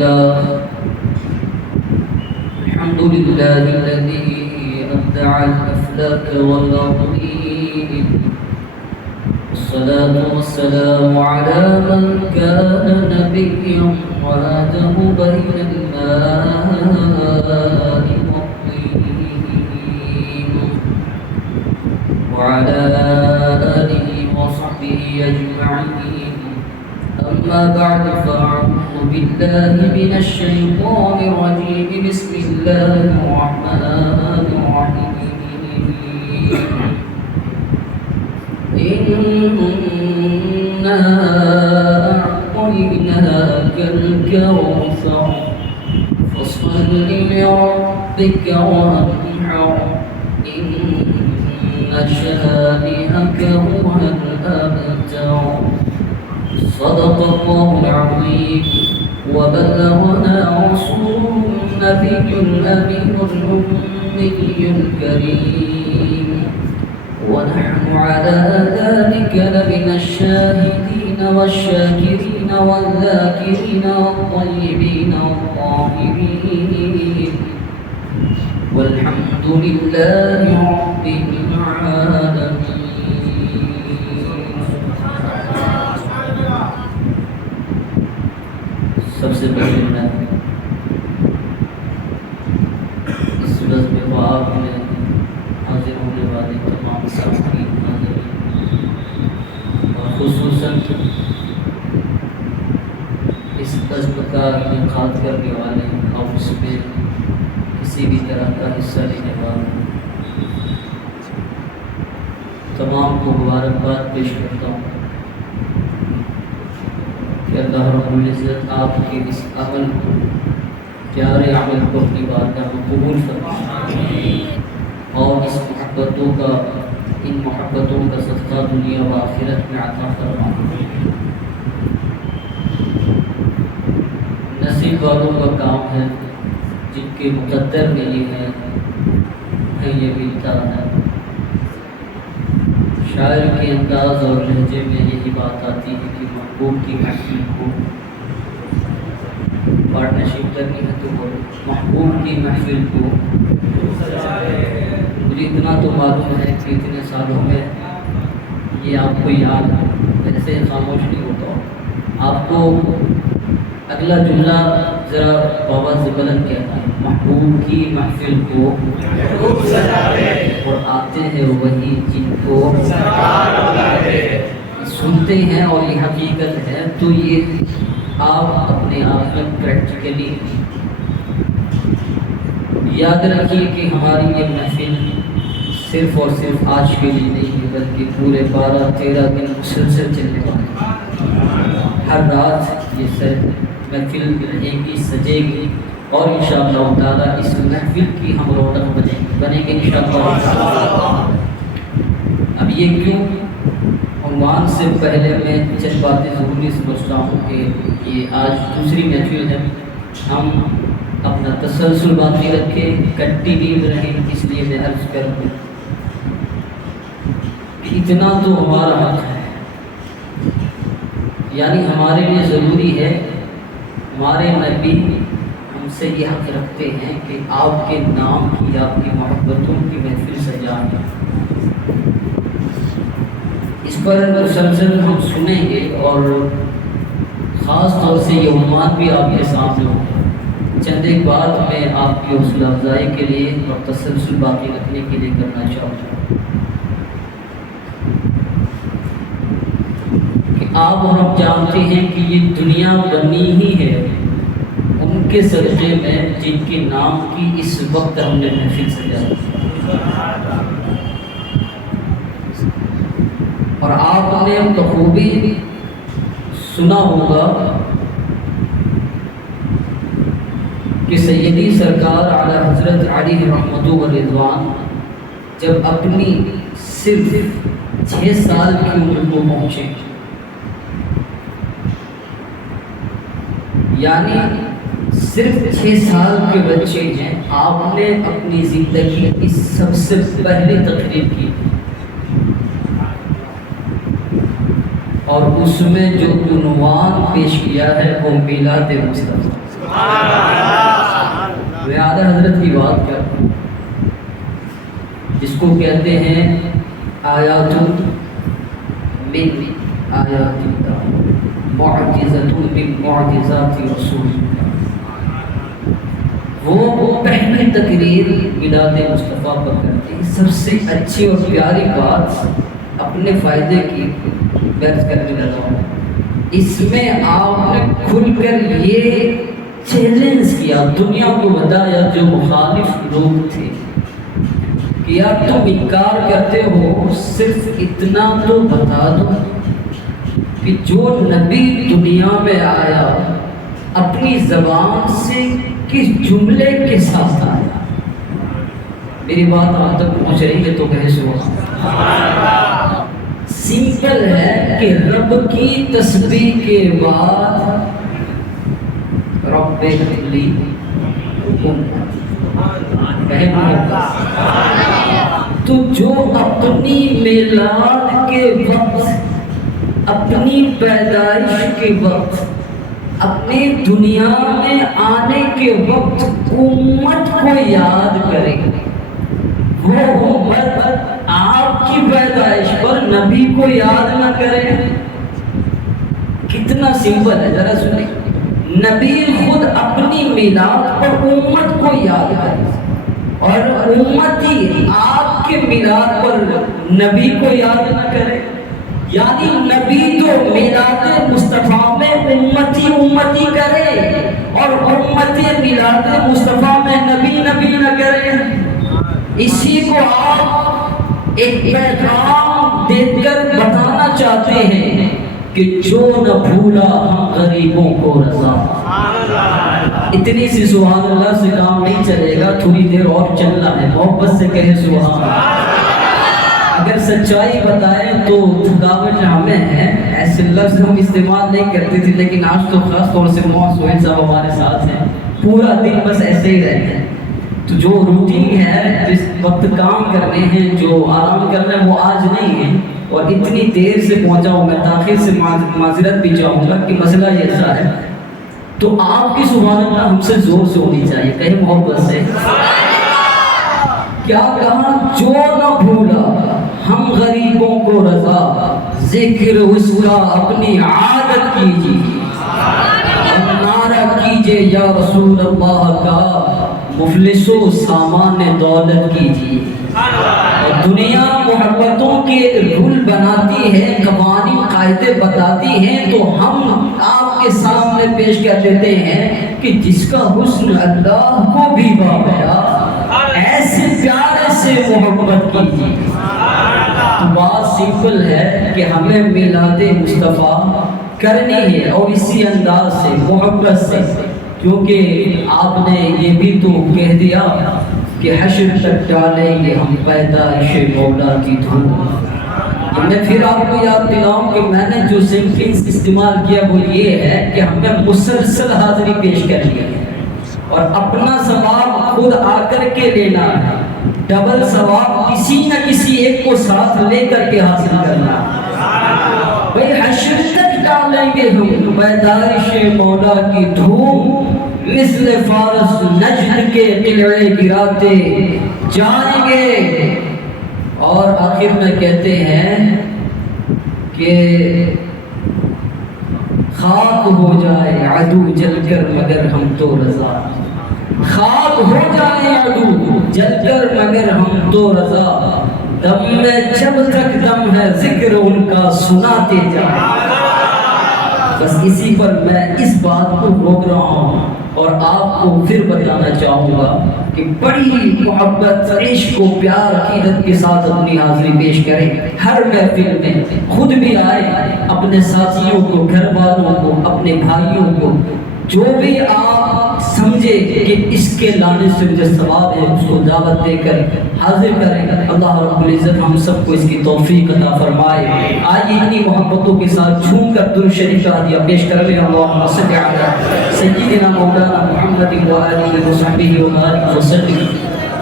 لله الذي أبدع الأفلاك والأرضين، والصلاة والسلام على من كان نبيا وآدم بين الماء والطين، وعلى آله وصحبه أجمعين. أما بعد فأعوذ بالله من الشيطان الرجيم. بسم الله الرحمن الرحيم. إنا أعطيناك الكوثر فصل لربك وانحر إن شانئك هو الأبتر. صدق الله العظيم وبلغنا رسوله النبي الأمين الأمي الكريم، ونحن على ذلك لمن الشاهدين والشاكرين والذاكرين والطيبين الطاهرين، والحمد لله رب العالمين. سب سے پہلے میں اس بزم خواب میں حاضر ہونے والے تمام سامعین اور خصوصاً اس بزم کا انعقاد کرنے والے اور اس میں کسی بھی طرح کا حصہ لینے والے تمام کو مبارکباد پیش کرتا ہوں کہ اللہ رب العزت آپ کے اس عمل کو، پیارے عمل کو اپنی بارگاہ میں قبول فرمائے اور اس ان محبتوں کا صدقہ دنیا و آخرت میں عطا فرمائے۔ نصیب والوں کا کام ہے، جن کے مقدر میں یہ ہے یہ ملتا ہے۔ شاعر کے انداز اور لہجے میں یہی بات آتی ہے کہ محبوب کی محفل کو پارٹنرشپ کرنی ہے تو محبوب کی محفل کو، مجھے اتنا تو معلوم ہے کہ اتنے سالوں میں یہ آپ کو یاد ہے، ایسے خاموش نہیں ہوتا۔ آپ کو اگلا جملہ ذرا بابا سے بلند کہتا ہے، محبوب کی محفل کو اور آتے ہیں وہی جن کو سنتے ہیں، اور یہ حقیقت ہے۔ تو یہ آپ اپنے آپ میں پریکٹیکلی یاد رکھیے کہ ہماری یہ محفل صرف اور صرف آج کے لیے نہیں ہے، بلکہ پورے 12-13 دن مسلسل چلنے والے ہیں۔ ہر رات یہ محفل رہے گی، سجے گی، اور انشاءاللہ تعالیٰ اس محفل کی ہم رونق بنے گے انشاءاللہ۔ اب یہ کیوں عنوان سے پہلے میں چند باتیں ضروری سمجھتا ہوں کہ یہ آج دوسری محفل ہے، ہم اپنا تسلسل باقی رکھیں، کنٹینیو رہیں، اس لیے میں عرض کروں اتنا تو ہمارا حق ہے، یعنی ہمارے لیے ضروری ہے، ہمارے نبی ہم سے یہ حق رکھتے ہیں کہ آپ کے نام کی، آپ کی محبتوں کی محفل سجائیں۔ اس پر مسلسل ہم سنیں گے، اور خاص طور سے یہ عنوان بھی آپ کے سامنے ہوگا۔ چند ایک بات میں آپ کی حوصلہ افزائی کے لیے اور تسلسل باقی رکھنے کے لیے کرنا چاہوں گا کہ آپ اور ہم جانتے ہیں کہ یہ دنیا بنی ہی ہے ان کے صدقے میں جن کے نام کی اس وقت ہم نے محفل سجائی، اور آپ نے بخوبی سنا ہوگا کہ سیدی سرکار اعلی حضرت علی رحمت و رضوان جب اپنی صرف 6 سال کی عمر کو پہنچے، یعنی صرف 6 سال کے بچے ہیں، آپ نے اپنی زندگی کی سب سے پہلی تقریر کی، اور اس میں جو عنوان پیش کیا ہے وہ میلاد مصطفیٰ۔ میں اعلیٰ حضرت کی بات کر رہا ہوں، جس کو کہتے ہیں آیات من آیات اللہ، معجزۃ من معجزات رسول اللہ۔ وہ پہلی تقریر میلاد مصطفیٰ پر کرتے ہیں، سب سے اچھی اور پیاری بات اپنے فائدے کی درج کرنے لگا ہوں۔ اس میں آپ نے کھل کر یہ چیلنج کیا، دنیا کو بتایا جو مخالف لوگ تھے کہ یار تم انکار کرتے ہو، صرف اتنا تو بتا دو کہ جو نبی دنیا میں آیا اپنی زبان سے کس جملے کے ساتھ آیا۔ میری بات آپ تک پہنچ رہی ہے تو کہے سبحان اللہ۔ سمپل ہے کہ رب کی تسبیح کے بعد رب لی تو جو اپنی میلاد کے وقت، اپنی پیدائش کے وقت، اپنی دنیا میں آنے کے وقت امت کو یاد کرے، وہ امت آپ کی پیدائش پر نبی کو یاد نہ کرے۔ کتنا سمپل ہے، ذرا سنیں۔ نبی خود اپنی میلاد پر امت کو یاد کرے اور امتی آپ کے میلاد پر نبی کو یاد نہ کرے، یعنی نبی تو میلاد مصطفیٰ میں امتی امتی کرے اور امتی میلاد مصطفیٰ میں نبی نبی نہ کرے۔ اسی کو آپ ایک پیغام دے کر بتانا چاہتے ہیں کہ جو نہ بھولا ہم غریبوں کو رضا۔ اتنی سی سبحان اللہ سے کام نہیں چلے گا، تھوڑی دیر اور چلنا ہے، محبت سے کہے سبحان اللہ۔ اگر سچائی بتائیں تو تھکاوٹ ہمیں ہے، ایسے لفظ ہم استعمال نہیں کرتے تھے، لیکن آج تو خاص طور سے مولانا سہیل صاحب ہمارے ساتھ ہیں، پورا دن بس ایسے ہی رہتے ہیں، تو جو روٹین ہے، جس وقت کام کرنے ہیں، جو آرام کرنا ہے، وہ آج نہیں ہے، اور اتنی دیر سے پہنچا ہوں میں، تاخیر سے معذرت بھی چاہوں گا کہ مسئلہ ایسا ہے، تو آپ کی سبحان اللہ ہم سے زور سے ہونی چاہیے، کہیں محبت سے۔ کیا کہا؟ جو نہ بھولا ہم غریبوں کو رضا، ذکر اس کا اپنی عادت کیجیے، نعرہ کیجیے یا رسول اللہ کا، مفلسو سامان دولت کیجیے۔ دنیا محبتوں کے رول بناتی ہے، قوانین قاعدے بتاتی ہیں، تو ہم آپ کے سامنے پیش کر دیتے ہیں کہ جس کا حسن اللہ کو بھی بابیا، ایسے پیارے سے محبت کیجیے۔ تو بات سمپل ہے کہ ہمیں میلاد مصطفیٰ کرنی ہے، اور اسی انداز سے، محبت سے، کیونکہ آپ نے یہ بھی تو کہہ دیا کہ حشر تک ڈالیں گے ہم پیدائش مولا کی دھوم۔ میں پھر آپ کو یاد دلاؤں کہ میں نے جو سینٹینس استعمال کیا وہ یہ ہے کہ ہمیں مسلسل حاضری پیش کرنی ہے، اور اپنا ثواب خود آ کر کے لینا ہے، ڈبل ثواب کسی نہ کسی ایک کو ساتھ لے کر کے حاصل کرنا ہے۔ بھئی حشر تک ڈالیں گے ہم پیدائش مولا کی دھوم، مثل فارس نجد کے قلعے گراتے جائیں گے۔ اور آخر میں کہتے ہیں کہ خاک ہو جائے عدو جل کر مگر ہم تو رضا، خاک ہو جائے عدو جل کر مگر ہم تو رضا، دم میں جب تک دم ہے ذکر ان کا سناتے جائیں۔ بس اسی پر میں اس بات کو روک رہا ہوں، اور آپ کو پھر بتانا چاہوں گا کہ بڑی محبت، عشق و پیار، عقیدت کے ساتھ اپنی حاضری پیش کریں ہر محفل میں، خود بھی آئے، اپنے ساتھیوں کو، گھر والوں کو، اپنے بھائیوں کو، جو بھی آپ سمجھے کہ اس کے لانے سے مجھے ثواب ہے، اس کو دعوت دے کر حاضر کریں۔ اللہ رب العزت ہم سب کو اس کی توفیق عطا فرمائے۔ آئیے اتنی محبتوں کے ساتھ جھوم کر درود شریف کا ہدیہ پیش کر لیں۔ اللہم صل علی سیدنا مولانا محمد وآلہ وصحبہ وبارک وسلم،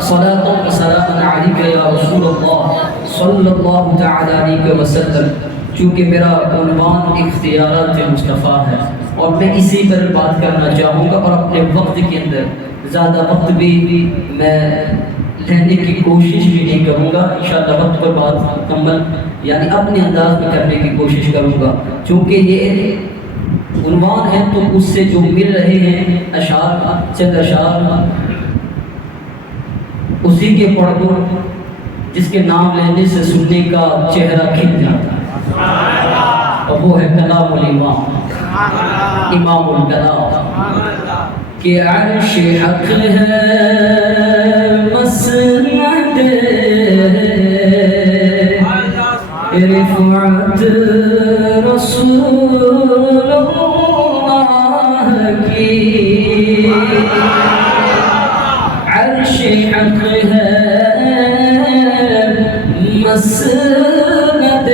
صلاۃ و سلام علیک یا رسول اللہ صلی اللہ تعالی علیہ وسلم۔ چونکہ میرا عنوان اختیارات مصطفیٰ ہے اور میں اسی پر بات کرنا چاہوں گا، اور اپنے وقت کے اندر زیادہ وقت بھی میں لینے کی کوشش بھی نہیں کروں گا، انشاءاللہ وقت پر بات مکمل یعنی اپنے انداز میں کرنے کی کوشش کروں گا، چونکہ یہ عنوان ہے تو اس سے جو مل رہے ہیں اشعار، چند اشعار اسی کے پڑھوں جس کے نام لینے سے سننے کا چہرہ کھل جاتا ہے، اور وہ ہے کلام الامام امام الکلام کہ عرش حق ہے مسند رفعت رسول اللہ کی، عرش حق ہے مسند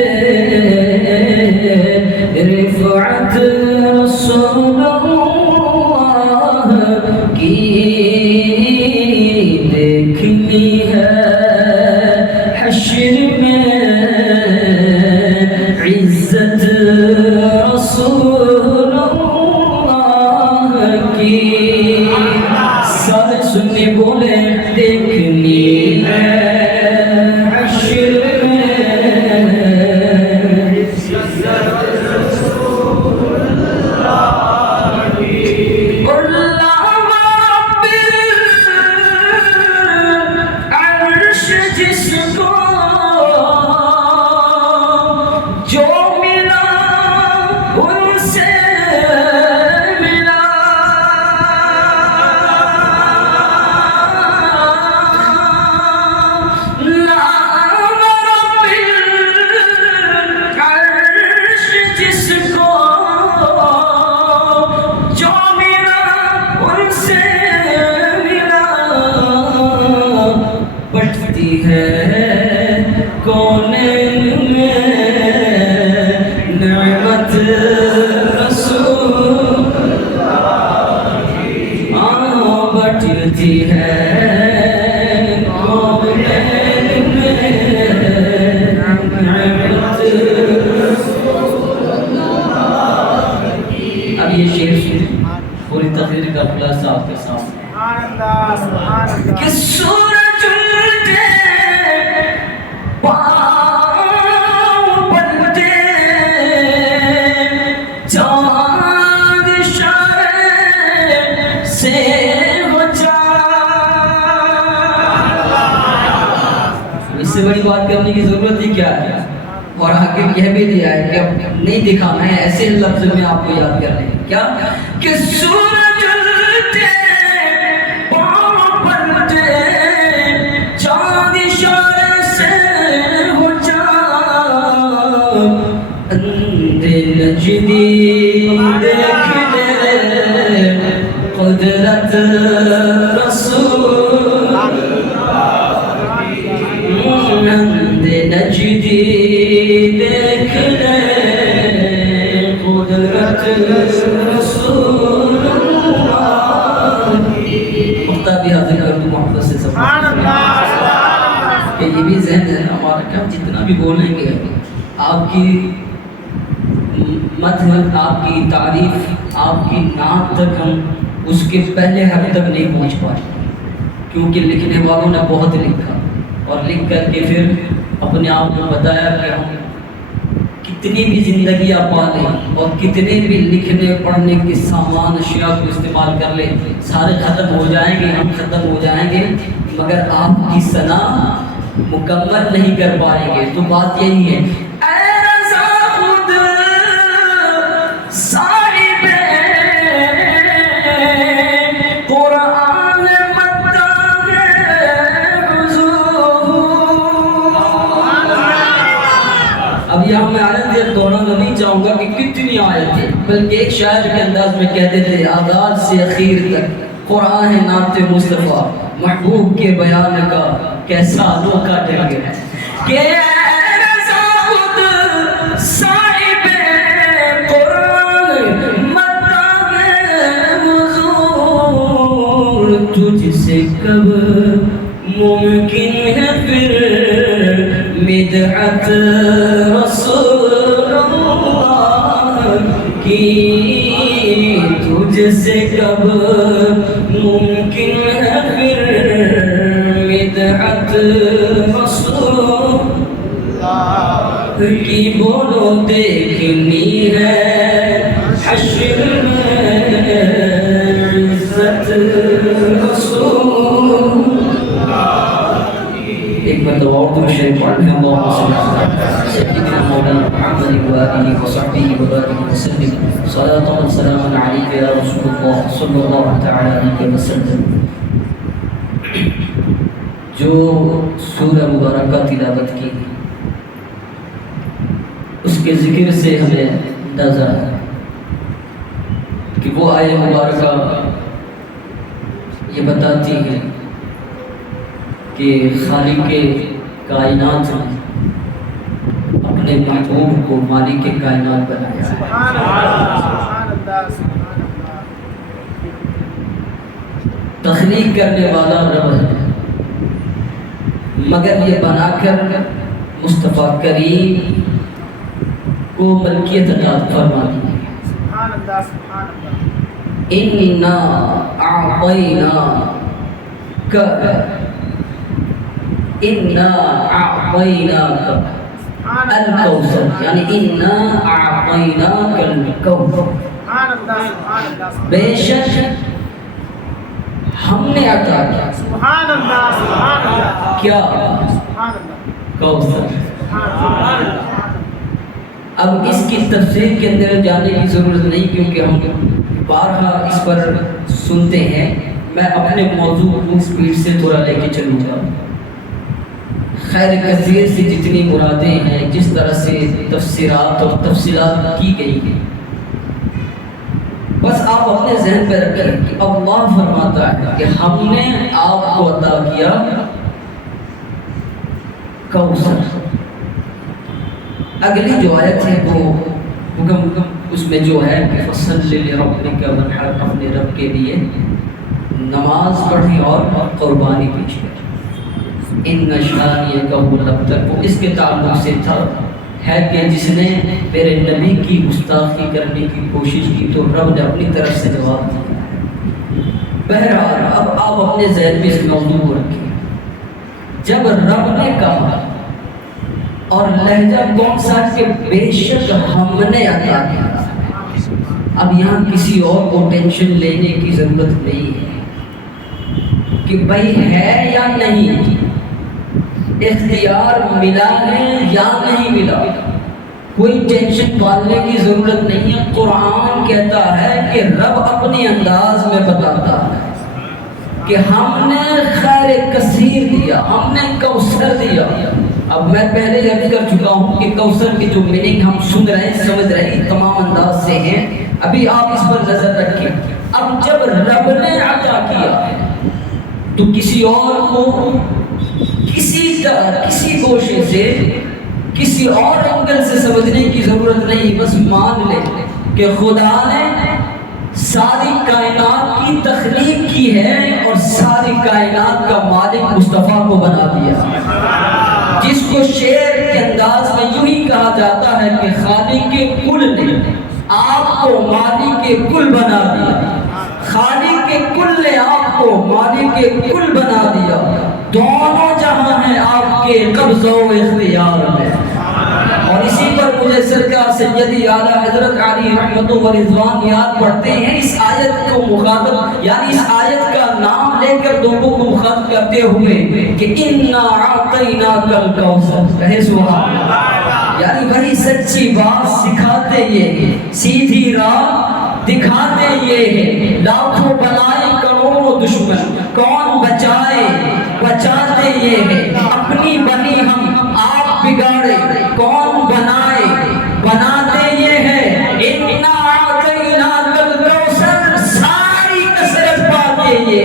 رفعت رسول اللہ کی، دیکھنی ہے حشر میں عزت رسول اللہ کی، سارے سنی بولے دیکھنی ہے پوری تقریر کا خلاصہ آپ کے سامنے کہ سورج الٹے پاؤں بنتے چاند اشارے سے ہو جا، اس سے بڑی بات کرنے کی ضرورت ہی کیا ہے، اور آگے یہ بھی دیا ہے کہ اب نہیں دکھانا ہے، ایسے لفظ میں آپ کو یاد کرنے کیا کہ سورج الٹے پاؤں بنتے چاند اشارے سے ہو جا، اندھے نجدی دیکھ لے قدرت رسول، اندھے نجدی دیکھ لے قدرت رسول اللہ، مختار بھی حاضر کر دوں محبت سے سبحان اللہ، کہ یہ بھی ذہن ہے ہمارا کہ ہم جتنا بھی بولیں گے آپ کی مدح، آپ کی تعریف، آپ کی نعت تک ہم اس کے پہلے حد تک نہیں پہنچ پائے، کیونکہ لکھنے والوں نے بہت لکھا اور لکھ کر کے پھر اپنے آپ کو بتایا کہ ہم کتنی بھی زندگیاں پالیں اور کتنے بھی لکھنے پڑھنے کے سامان اشیاء کو استعمال کر لیں، سارے ختم ہو جائیں گے، ہم ختم ہو جائیں گے، مگر آپ کی ثنا مکمل نہیں کر پائیں گے۔ تو بات یہی ہے، اے رضا خود صاحب قرآن مداح حضور، اب یہاں میں آیت دہرانا نہیں چاہوں گا کہ کتنی آیتیں، بلکہ ایک شاعر کے انداز میں کہتے تھے آغاز سے اخیر تک قرآن ہے نعت مصطفیٰ، محبوب کے بیان کا کیسا انوکھا ڈھنگ ہے کہ اے رضا خود صاحب قرآن مداح حضور، تجھ سے کب ممکن ہے پھر مدحت رسول کی تجھ سے کب ممکن ہے پھر بدعت رسول کی بولو دیکھنی ہے حشر میں عزت رسول. ایک مرتبہ اور درود شریف پڑھیں. اللہم صل علی سیدنا مولانا محمد وآلہ وصحبہ وبارک وسلم صلاۃ و سلام علیک یا رسول اللہ صلی اللہ تعالی علیہ وسلم. جو سورہ مبارکہ تلاوت کی اس کے ذکر سے ہمیں اندازہ ہے کہ وہ آیت مبارکہ یہ بتاتی ہے کہ خالق کائنات نے اپنے محبوب کو مالک کائنات بنایا ہے. تخلیق کرنے والا رب ہے مگر یہ بنا کر مصطفیٰ کریم کو ملکیت عطا فرما دی ہے. اِنَّا أَعْطَيْنَاكَ الْكَوْثَرَ یعنی اِنَّا أَعْطَيْنَاكَ الْكَوْثَرَ بے شک ہم نے عطا کیا. سبحان اللہ سبحان اللہ. کیا؟ کوثر. اب اس کی تفسیر کے اندر جانے کی ضرورت نہیں کیونکہ ہم بارہا اس پر سنتے ہیں. میں اپنے موضوع کو سپیڈ سے تھوڑا لے کے چلوں گا. خیر کثیر سے جتنی مرادیں ہیں جس طرح سے تفسیرات اور تفصیلات کی گئی ہیں بس آپ اپنے ذہن پہ رکھیں کہ اللہ فرماتا ہے کہ ہم نے آپ کو عطا کیا کوثر. اگلی جو آیت ہے وہ اس میں جو ہے کہ فصلی لربک وانحر اپنے رب کے لیے نماز پڑھی اور قربانی پیش کی. ان شانئک هو الابتر وہ اس کے تعلق سے تھا ہے کہ جس نے میرے نبی کی گستاخی کرنے کی کوشش کی تو رب نے اپنی طرف سے جواب دیا. بہرحال اب آپ اپنے ذہن میں اس موضوع کو رکھیں. جب رب نے کہا اور لہجہ کون سا کہ بے شک ہم نے عطا کیا. اب یہاں کسی اور کو ٹینشن لینے کی ضرورت نہیں ہے کہ بھائی ہے یا نہیں, اختیار ملا ہے یا نہیں ملا, کوئی ٹینشن پالنے کی ضرورت نہیں ہے. قرآن کہتا ہے کہ رب اپنے انداز میں بتاتا ہے کہ ہم نے خیر کثیر دیا, ہم نے کوثر دیا. اب میں پہلے یہ بھی کر چکا ہوں کہ کوثر کی جو میننگ ہم سن رہے ہیں سمجھ رہے ہیں تمام انداز سے ہیں. ابھی آپ اس پر نظر رکھیں. اب جب رب نے عطا کیا تو کسی اور کو کسی طرح کسی گوشے سے کسی اور اینگل سے سمجھنے کی ضرورت نہیں. بس مان لے کہ خدا نے ساری کائنات کی تخلیق کی ہے اور ساری کائنات کا مالک مصطفیٰ کو بنا دیا, جس کو شعر کے انداز میں یوں ہی کہا جاتا ہے کہ خالق کل نے آپ کو مالک کل بنا دیا. خالق کل نے آپ کو مالک کل بنا دیا. دونوں جہاں ہیں آپ کے قبضہ و اختیار میں. اور اسی پر مجھے سرکار سیدی اعلیٰ حضرت علی رحمت و رضوان یاد پڑھتے ہیں اس آیت کو مخاطب یعنی اس آیت کا نام لے کر لوگوں کو مخاطب کرتے ہوئے کہ انا اعطیناک الکوثر. کہے سبحان اللہ. یعنی وہی سچی بات سکھاتے یہ سیدھی راہ دکھاتے یہ لاکھوں بلائیں کروڑوں دشمن کون بچائے بچاتے یہ اپنی بنی ہم آپ بگاڑے کون بنائے بناتے یہ ہے. انا اعطیناک الکوثر ساری کثرت پاتے یہ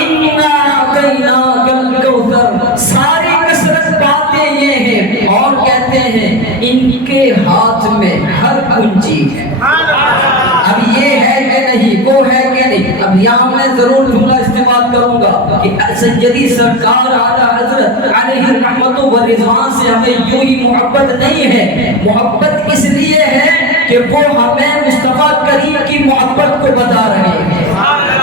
انا اعطیناک الکوثر ساری کثرت پاتے یہ ہے. اور کہتے ہیں ان کے ہاتھ میں ہر کنجی ہے. اب یہ ہے کہ نہیں وہ ہے کہ نہیں. اب یہاں میں ضرور جملہ استعمال کروں گا کہ سیدی سرکار اعلیٰ حضرت علیہ رحمت و رضوان سے ہمیں یوں ہی محبت نہیں ہے. محبت اس لیے ہے کہ وہ ہمیں مصطفیٰ کریم کی محبت کو بتا رہے ہیں،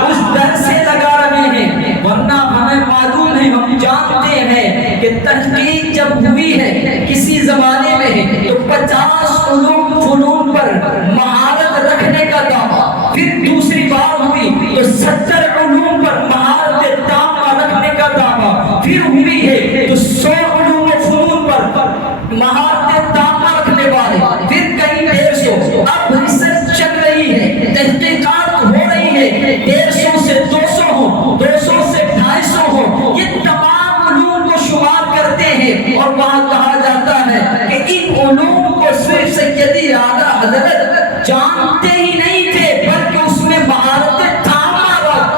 اس در سے لگا رہے ہیں۔ ورنہ ہمیں معلوم ہے، ہم جانتے ہیں کہ تحقیق جب ہوئی ہے کسی زمانے میں تو 50 علوم فنون پر مہارت رکھنے کا دعویٰ، پھر دوسری بار ہوئی تو 70 علوم پر مہارت تامہ رکھنے کا دعویٰ، پھر ہوئی ہے تو 100 علوم فنون پر مہارت تامہ رکھنے والے، پھر کئی 150۔ اب ریسرچ چل رہی ہے، تحقیقات ہو رہی ہے، 150 سے 200 ہو، 200 سے 250 ہو، یہ تمام علوم کو شمار کرتے ہیں اور وہاں کہا جاتا ہے کہ ان علوم کو صرف سیدی اعلیٰ حضرت جانتے ہی نہیں تھے بلکہ اس میں مہارت تامہ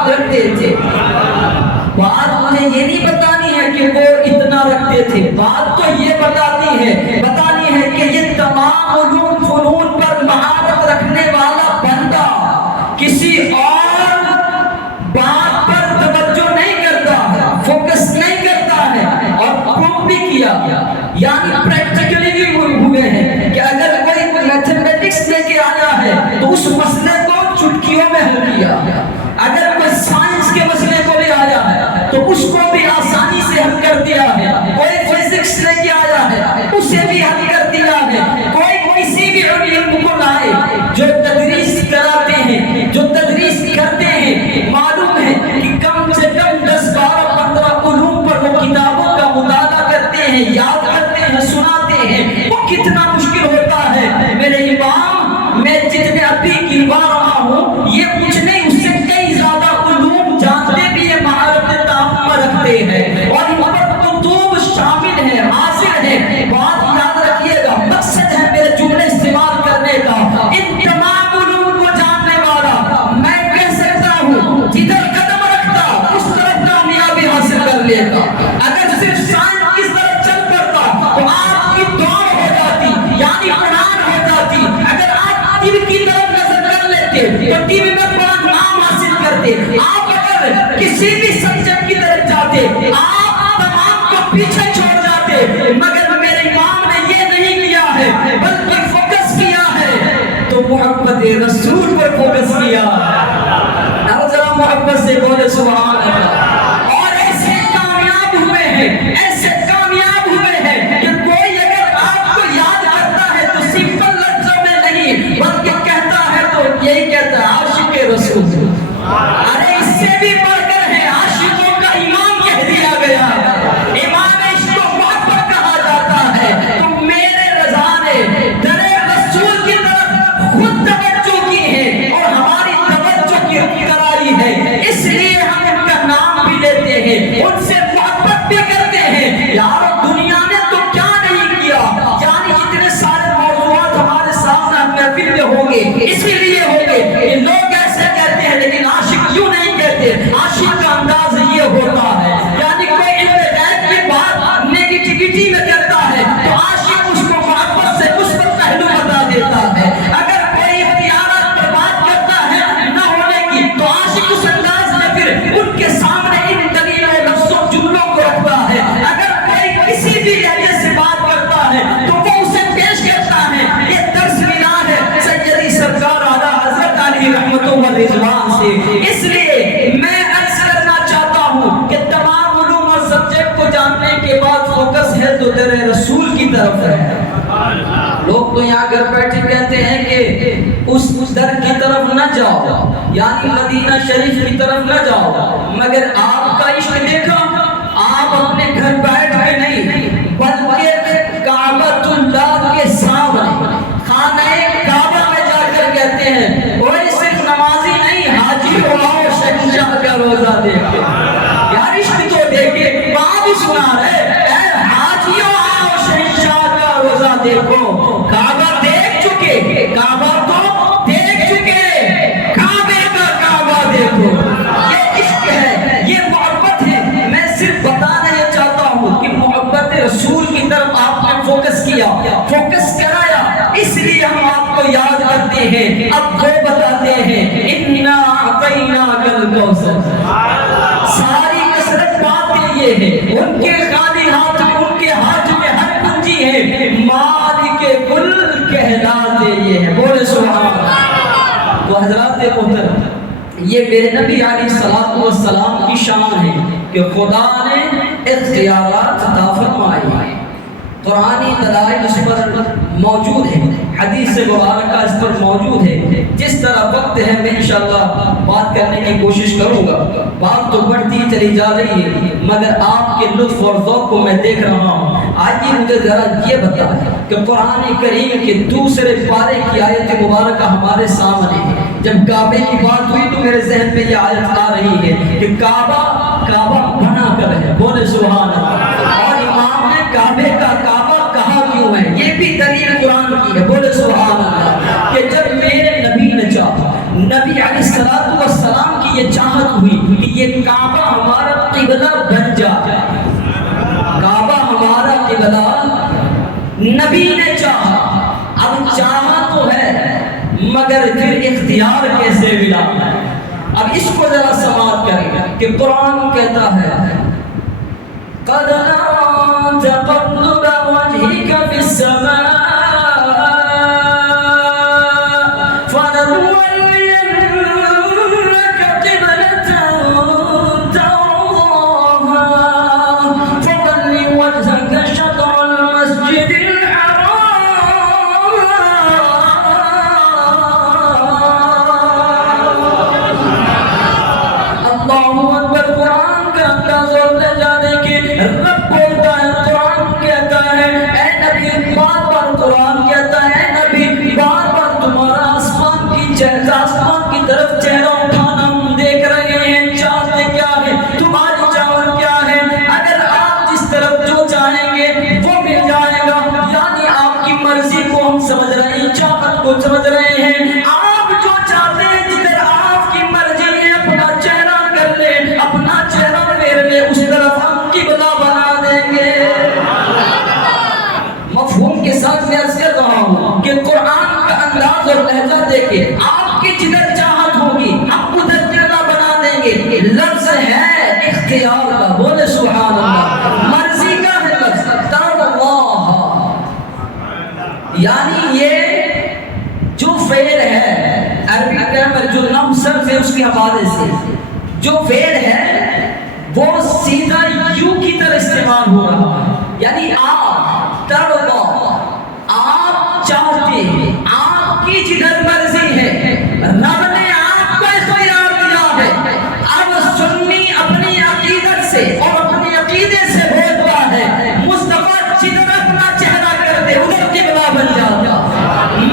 رکھتے تھے۔ بات مجھے یہ نہیں بتانی ہے کہ وہ اتنا رکھتے تھے، بات تو یہ بتانی ہے کہ یہ تمام علوم فنون پر مہارت رکھنے والا بندہ کسی اور بات پر توجہ نہیں کرتا ہے، فوکس نہیں کرتا ہے، اور پروف بھی کیا، یعنی پریکٹیکلی بھی ہوئے ہیں کہ اگر کوئی میتھمیٹکس لے کے آیا ہے تو اس مسئلے کو چٹکیوں میں حل کیا، اگر کوئی سائنس کے مسئلے کو لے آیا ہے تو اس کو بھی آسانی سے حل کر دیا ہے، کوئی فزکس لے کے آیا ہے اسے بھی حل کر دیا ہے، کوئی کسی بھی علم کو لائے جو تدریس کراتے ہیں، جو تدریس کرتے ہیں، معلوم ہے کہ کم سے کم 10 12 15 علوم پر وہ کتابوں کا مطالعہ کرتے ہیں، یاد کرتے ہیں، سناتے ہیں، وہ کتنا مشکل ہوتا ہے۔ میرے امام، میں جتنے ابھی گنوا رہا ہوں یہ کچھ نہیں، اس سے کئی زیادہ علوم جانتے بھی یہ مہارت تامہ رکھتے ہیں، اور ان پر کتب شامل ہیں، حاصل ہیں۔ بات یاد رکھیے گا، مقصد ہے میرے جملے استعمال کرنے کا، ان تمام علوم کو جاننے والا میں کہہ سکتا ہوں جدھر قدم رکھتا اس طرف کامیابی حاصل کر لے گا۔ اگر صرف سائنس کی طرف چل پڑتا تو آپ کی دوڑ ہو جاتی، یعنی قرآن ہو جاتی۔ اگر آپ طب کی طرف نظر کر لیتے تو طب میں بڑا نام حاصل کرتے، آپ اگر کسی بھی سبجیکٹ کی طرف جاتے آپ تمام کو پیچھے چھوڑ جاتے، مگر میرے امام نے یہ نہیں کیا ہے بلکہ فوکس کیا ہے، تو محبت رسول پر فوکس کیا۔ اب ذرا محبت سے بولے سبحان اللہ۔ اور ایسے کامیاب ہوئے ہیں، ایسے کامیاب ہوئے ہیں کہ کوئی اگر آپ کو یاد کرتا ہے تو سمپل لفظوں میں نہیں بلکہ کہتا ہے تو یہی کہتا ہے عاشق رسول۔ ارے اس سے بھی بڑھ کر ہے، عاشقوں کا امام کہہ دیا گیا ہے، امام عشق و محبت کہا جاتا ہے۔ تو میرے رضا نے در رسول کی طرف خود توجہ کی ہے اور ہماری توجہ کی کرائی ہے، اس لیے ہم ان کا نام بھی لیتے ہیں، ان سے محبت بھی کرتے ہیں۔ یار دنیا نے تو کیا نہیں کیا، یعنی اتنے سارے موضوعات ہمارے سامنے محفل میں ہوں گے، اسی لیے ہوں گے کہ لوگ ایسے کہتے ہیں لیکن عاشق یوں نہیں کہتے۔ عاشق کا انداز یہ ہوتا ہے، یعنی کوئی علم غیب کی بات نیگیٹیوٹی میں کرتا ہے تو عاشق اس کو محبت سے مثبت پہلو بتا دیتا ہے۔ اگر کوئی اختیارات پر بات کرتا ہے نہ ہونے کی تو عاشق اس انداز میں پھر ان کے سامنے ان دلیلوں لفظوں جملوں کو رکھتا ہے۔ اگر کوئی کسی بھی لہجے سے بات کرتا ہے تو وہ اسے پیش کرتا ہے۔ یہ درس ملا ہے سیدی سرکار اعلیٰ حضرت علی رحمت و رضوان سے۔ اس لیے میں عرض کرنا چاہتا ہوں کہ تمام علوم اور سبجیکٹ کو جاننے کے بعد فوکس ہے تو در رسول کی طرف ہے۔ لوگ تو یہاں گھر بیٹھے کہتے ہیں کہ اس در کی طرف نہ جاؤ، یعنی مدینہ شریف کی طرف نہ جاؤ، مگر آپ کا عشق دیکھا، آپ اپنے گھر بیٹھ کے نہیں بلکہ کعبۃ اللہ کے سامنے خانہ کعبہ میں جا کر کہتے ہیں کوئی صرف نمازی نہیں، حاجی ہو آؤ شہنشاہ کا روزہ دیکھے۔ یار عشق تو دیکھے، وہاں بھی سنا رہے اے حاجیوں آؤ شہنشاہ کا روزہ دیکھو۔ کعبہ دیکھ چکے، کعبہ تو دیکھ چکے، کعبے کا کعبہ دیکھو۔ یہ عشق ہے، یہ محبت ہے۔ میں صرف بتانا یہ چاہتا ہوں کہ محبت رسول کی طرف آپ نے فوکس کیا، فوکس کرایا، اس لیے ہم آپ کو یاد کرتے ہیں۔ اب وہ بتاتے ہیں اِنَّا أَعْطَيْنَاكَ الْكَوْثَرَ، ساری کثرت باتیں یہ ہے، ان کے خالی ہاتھ میں، ان کے ہاتھ میں ہر کنجی ہے، مالک ملک ہے انداز یہ ہے، بولے سبحان اللہ۔ تو حضرات محترم، یہ میرے نبی علیہ الصلوۃ والسلام کی شان ہے کہ خدا نے اختیارات عطا فرمائے، قرآنی دلائل اس پر موجود ہے، حدیث مبارکہ اس پر موجود ہے۔ جس طرح وقت ہے میں انشاءاللہ بات کرنے کی کوشش کروں گا، بات تو بڑھتی چلی جا رہی ہے مگر آپ کے لطف اور ذوق کو میں دیکھ رہا ہوں۔ آئیے مجھے ذرا یہ بتائیں کہ قرآن کریم کے دوسرے پارے کی آیت مبارکہ ہمارے سامنے ہے۔ جب کعبے کی بات ہوئی تو میرے ذہن میں یہ آیت آ رہی ہے کہ کعبہ بنا کر ہے، بولے سبحان اللہ۔ اور امام نے کعبے کا کعبہ کہا کیوں ہے، یہ بھی دلیل قرآن کی ہے، بولے سبحان اللہ۔ کہ جب میرے نبی نے چاہا، نبی علیہ الصلوۃ والسلام کی یہ چاہت ہوئی کہ یہ کعبہ ہمارا قبلہ بن جائے، کعبہ ہمارا قبلہ نبی نے چاہا۔ اب چاہا تو ہے مگر پھر اختیار کیسے ملا؟ اب اس کو ذرا سماعت کریں کہ قرآن کہتا ہے قَدْ نَرَىٰ تَقَلُّبَ وَجْهِكَ فِي السَّمَاءِ آسمان کی طرف چہرہ اٹھانا ہم دیکھ رہے ہیں، چاہتے کیا ہے، تمہاری چاہت کیا ہے؟ اگر آپ جس طرف جو چاہیں گے وہ مل جائے گا، یعنی آپ کی مرضی کو ہم سمجھ رہے ہیں، چاہت کو سمجھ رہے ہیں۔ آپ جو چاہتے ہیں جدھر آپ کی مرضی ہے اپنا چہرہ کر لیں، اپنا چہرہ پھیر لیں، اس طرف ہم قبلہ بنا دیں گے۔ مفہوم کے ساتھ میں عرض کر رہا ہوں کہ قرآن کا انداز اور لہجہ دیکھیں، آپ کی جدھر چاہت ہوگی ہم ادھر قبلہ بنا دیں گے۔ لفظ ہے اختیار کا، بولے سبحان اللہ، مرضی کا ہے لفظ، تاب اللہ، یعنی یہ جو فعل ہے عربی گرامر جو نحو صرف ہے اس کے حوالے سے جو فعل ہے وہ سیدھا یو کی طرح استعمال ہو رہا ہے، یعنی آپ تاب اللہ، آپ چاہتے ہیں، آپ کی جدھر مرضی ہے، رب نے آپ کو اختیار دیا ہے۔ اب سنی اپنی عقیدت سے اور اپنے عقیدے سے بولتا ہے، مصطفیٰ جدھر اپنا چہرہ کر دے ادھر قبلہ بن جاتا،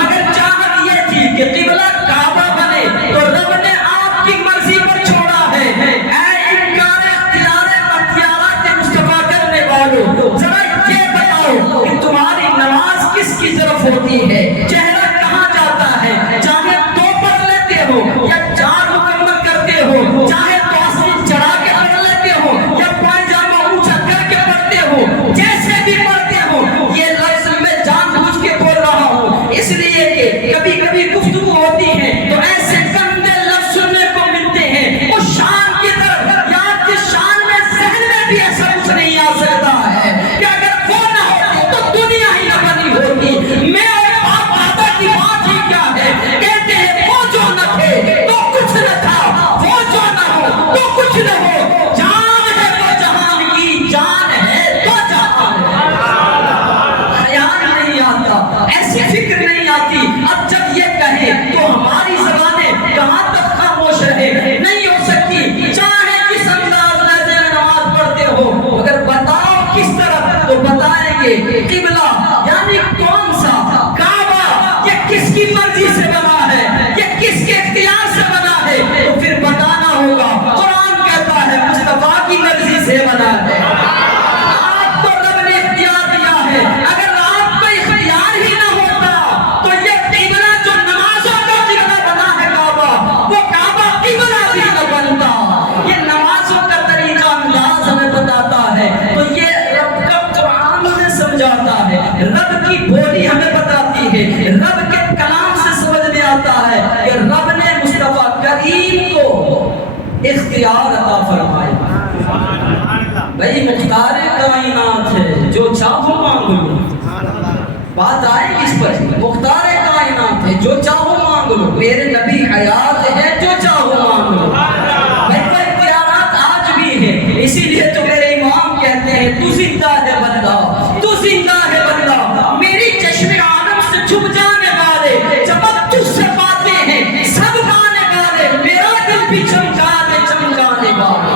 مگر چاہت یہ تھی کہ قبلہ کعبہ بنے تو رب نے آپ کی مرضی پر چھوڑا ہے۔ اے انکار اختیارات مصطفیٰ کرنے والوں، ذرا یہ بتاؤ کہ تمہاری نماز کس کی طرف ہوتی ہے، چہرہ کہاں جاتا ہے؟ چاہے دو پڑھ لیتے ہو یا چار مکمل کرتے ہو، چاہے توسط چڑھا کے پڑھ لیتے ہو یا پائجامہ اونچا کر کے پڑھتے ہو، جیسے بھی پڑھتے ہو، یہ لفظ میں جان بوجھ کے بول رہا ہوں اس لیے کہ کبھی کبھی گفتگو ہوتی ہے تو ایسے گندے لفظ سننے کو ملتے ہیں، اس شان کی طرف یاد جس شان میں ذہن میں بھی ایسا کچھ نہیں آ سکتا ہے کہ اگر وہ نہ ہوتی تو دنیا ہی نہ بنی ہوتی۔ میں اور باپ دادا کی بات ہی کیا ہے، کہتے ہیں وہ جو نہ تھے تو کچھ نہ تھا، وہ جو نہ ہو تو کچھ نہ ہو، جان ہے تو جہان کی، جان ہے تو جہان ہے۔ خیال نہیں آتا، ایسی فکر نہیں آتی۔ اب جب یہ کہیں تو ہماری زبانیں کہاں تک خاموش رہے، نہیں ہو سکتی، چاہے کس انداز میں نماز پڑھتے ہو، اگر بتاؤ کس طرف تو بتائیں گے قبلہ، یعنی کون سا کعبہ، یہ کس کی مرضی سے بنا ہے، یہ کس کے اختیار سے بنا ہے، تو پھر بتانا ہوگا۔ قرآن کہتا ہے مصطفیٰ کی مرضی سے بنا ہے، آپ کو رب نے اختیار دیا ہے۔ اگر آپ کو اختیار ہی نہ ہوتا تو یہ قبلہ جو نمازوں کا قبلہ بنا ہے کعبہ، وہ کعبہ قبلہ بھی نہ بنتا۔ یہ نمازوں کا طریقہ انداز ہمیں بتاتا ہے، تو یہ رب کا قرآن ہمیں سمجھاتا ہے، رب کی بولی ہمیں بتاتی ہے، رب کے کلام سے سمجھ میں آتا ہے کہ رب نے مصطفیٰ کریم کو اختیار عطا فرمایا۔ بھئی مختار کائنات ہے جو چاہو مانگو، بات آئے کس پر؟ مختار جو چاہو مانگ لو، میرے نبی حیات ہے، جو چاہو مانگ لو۔ میرے کو اختیارات آج بھی ہیں، اسی لیے تو میرے امام کہتے ہیں تو زندہ ہے بندہ، تو زندہ ہے بندہ، میری چشم عالم سے چھپ جانے والے چمک تجھ سے پاتے ہیں سب گانے والے، میرا دل بھی چمکا دے چمکانے والے۔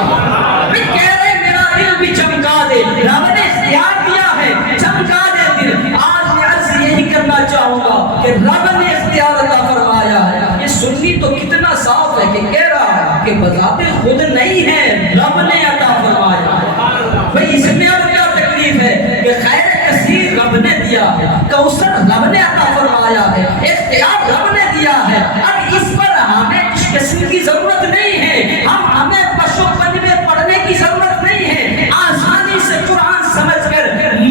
میں کہہ رہے میرا دل بھی چمکا دے، رب نے اختیار دیا ہے چمکا دے دل۔ آج میں عرض یہی کرنا چاہوں گا کہ رب نے اختیار عطا فرمایا ہے۔ یہ سنی تو کتنا صاف ہے کہ کہہ رہا ہے کہ بذات خود نہیں ہے، رب نے عطا فرمایا ہے۔ بھئی اس میں اب کیا تکلیف ہے کہ خیر کثیر رب نے دیا ہے، کوثر رب نے عطا فرمایا ہے، اختیار رب نے دیا ہے۔ اب اس پر ہمیں کچھ قسم کی ضرورت نہیں ہے، ہمیں پشو پنجے پڑھنے کی ضرورت نہیں ہے، آسانی سے قرآن سمجھ کر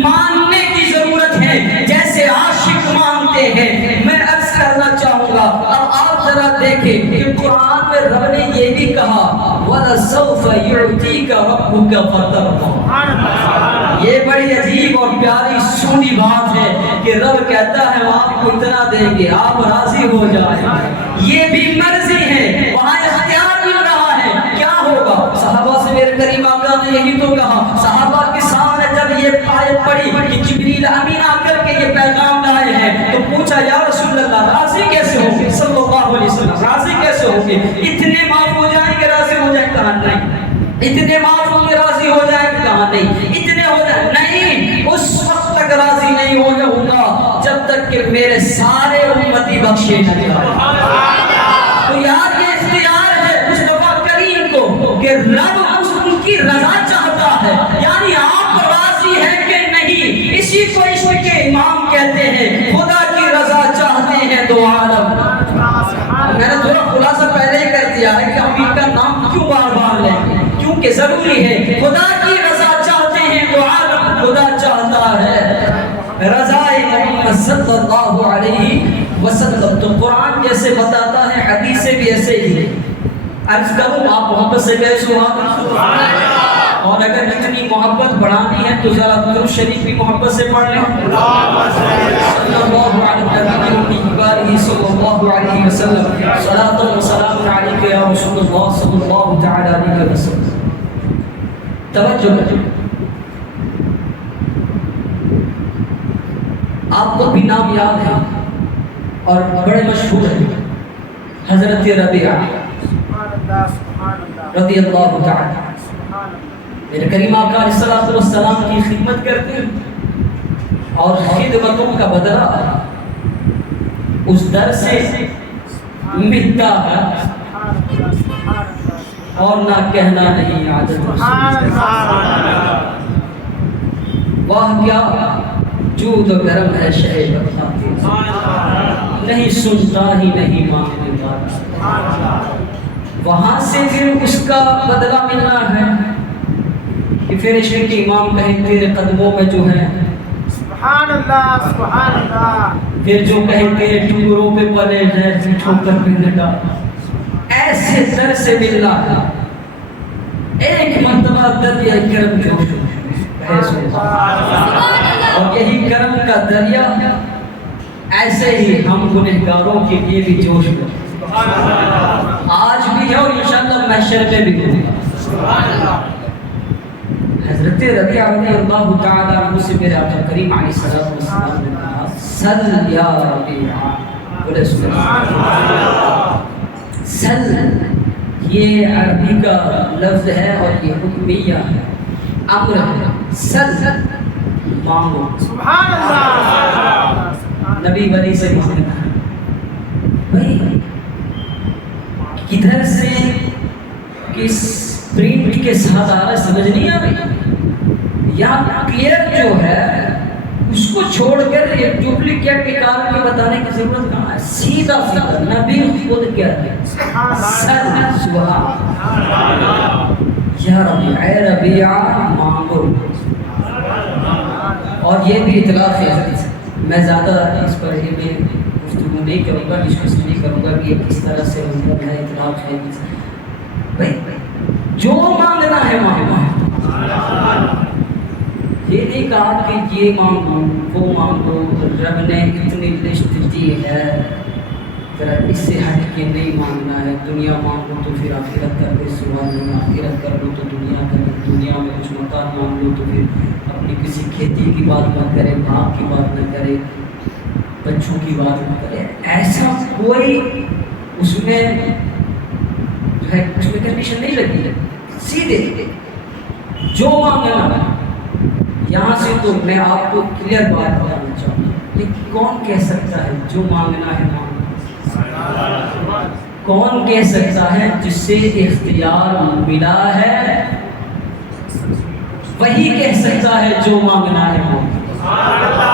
ماننے کی ضرورت ہے جیسے عاشق مانتے ہیں۔ میں عرض کرنا چاہوں گا اب آپ ذرا دیکھیں کہ قرآن میں رب نے یہ بھی کہا وَلَسَوْفَ يُعْتِيكَ رَبُّكَ فَتَرْضَىٰ۔ یہ بڑی عجیب اور پیاری سونی بات ہے کہ رب کہتا ہے وہ آپ کو اتنا دیں گے آپ راضی ہو جائیں، یہ بھی مرضی ہے، وہاں اختیار مل رہا ہے۔ کیا ہوگا؟ صحابہ سے میرے کریم آقا نے یہی تو کہا، صحابہ کے سامنے جب یہ آیت پڑھی کہ جبریل امین آ کر کے یہ پیغام لائے ہیں تو پوچھا یا رسول اللہ راضی کیسے ہوں گے؟ صلی اللہ علیہ وسلم راضی کیسے ہوں گے؟ اتنے معاف ہو جائیں گے راضی ہو جائیں؟ کہا نہیں۔ اتنے معاف ہوں گے راضی ہو جائیں گے؟ کہا نہیں۔ اتنے ہو جائیں نہیں، اس وقت تک راضی نہیں ہوں گا جب تک کہ میرے سارے امتی بخشے نہ جائیں۔ تو یاد یہ اختیار ہے مصطفیٰ کریم کو کہ رب ان کی رضا چاہتا ہے، یعنی آپ راضی ہیں کہ نہیں، اسی کو عشق کے امام کہتے ہیں خدا کی رضا چاہتے ہیں دو عالم۔ میں نے تھوڑا خلاصہ پہلے ہی کر دیا ہے کہ ہم ان کا نام کیوں بار بار لیں گے، کیونکہ ضروری ہے۔ خدا کی رضا چاہتے ہیں دو عالم، خدا چاہتا ہے رضا محمد صلی اللہ علیہ وسلم۔ تو قرآن جیسے بتاتا ہے حدیث سے بھی ایسے ہی ہے۔ عرض کروں آپ محبت سے کہہ سبحان اللہ، اور اگر اتنی محبت بڑھانی ہے تو ذرا درود شریف بھی محبت سے پڑھ لیں۔ صلی اللہ علیہ وسلم، صلاۃ و سلام علیک یا رسول اللہ صلی اللہ تعالی علیہ وسلم۔ توجہ کریں، آپ کو بھی نام یاد ہے اور بڑے مشہور ہیں، حضرت ربیعہ رضی اللہ تعالی۔ میرے کریم آقا علیہ الصلوۃ والسلام کی خدمت کرتے ہیں اور خدمتوں کا بدلہ اس در سے ملتا ہے اور نہ کہنا نہیں عادت رسول۔ واہ کیا جود و کرم ہے شہ وفا، نہیں سنتا ہی نہیں مانگنے والا۔ وہاں سے پھر اس کا بدلہ ملنا ہے کہ پھر عشق کے امام کہیں تیرے قدموں میں جو ہے سبحان اللہ سبحان اللہ، پھر جو کہیں تیرے ٹکڑوں پہ پلے ہیں ٹھوکر پہ لگا، ایسے در سے ملنا ہے۔ ایک مرتبہ دریا کرم جوش اور یہی کرم کا دریا ایسے ہی ہم گنہگاروں کے لیے بھی جوش میں آج بھی ہے اور انشاءاللہ محشر میں بھی ہوگا۔ حضرت ربیعہ رضی اللہ تعالی عنہ سے میرے آقا کریم علیہ الصلوۃ والسلام نے کہا سل یا ربیعہ، بولے سبحان اللہ۔ سل یہ عربی کا لفظ ہے اور یہ حکمیہ ہے، امر ہے۔ سل مانگو، سبحان اللہ۔ نبی ولی سے مانگنا ہے۔ بھائی کدھر سے کس پرنٹ کے ساتھ آ رہا ہے سمجھ نہیں آ رہی، یہاں کلیئر جو ہے اس کو چھوڑ کر یہ ڈپلیکیٹ نکال کے بتانے کی ضرورت کہاں ہے؟ سیدھا سیدھا نبی خود کہتے ہیں سبحان یا ربیعہ، اے ربیعہ مانگو۔ اور یہ بھی اطلاق ہے، میں زیادہ اس پر یہ گفتگو نہیں کروں گا، ڈسکس نہیں کروں گا کہ کس طرح سے ہے اطلاق ہے۔ بھائی جو مانگنا ہے مانگنا ہے، یہ نہیں کہا کہ یہ مانگو وہ مانگو، رب نے اتنی لسٹ دی ہے ذرا اس سے ہٹ کے نہیں مانگنا ہے. دنیا مانگو تو پھر آخرت کا کوئی سوال نہیں, آخرت کر لو تو دنیا کر لو. دنیا میں کچھ مکان مانگ لو تو پھر اپنی کسی کھیتی کی بات نہ کرے, باپ کی بات نہ کرے, بچوں کی بات نہ کرے. ایسا کوئی اس میں جو ہے اس میں کنڈیشن نہیں لگی ہے. سیدھے جو مانگنا. یہاں سے تو میں آپ کو کلیئر بات بتانا چاہوں گا, لیکن کون کہہ سکتا ہے جو مانگنا ہے مانگنا؟ کون کہہ سکتا ہے جس سے اختیار ملا ہے وہی کہہ سکتا ہے جو مانگنا ہے مانگنا.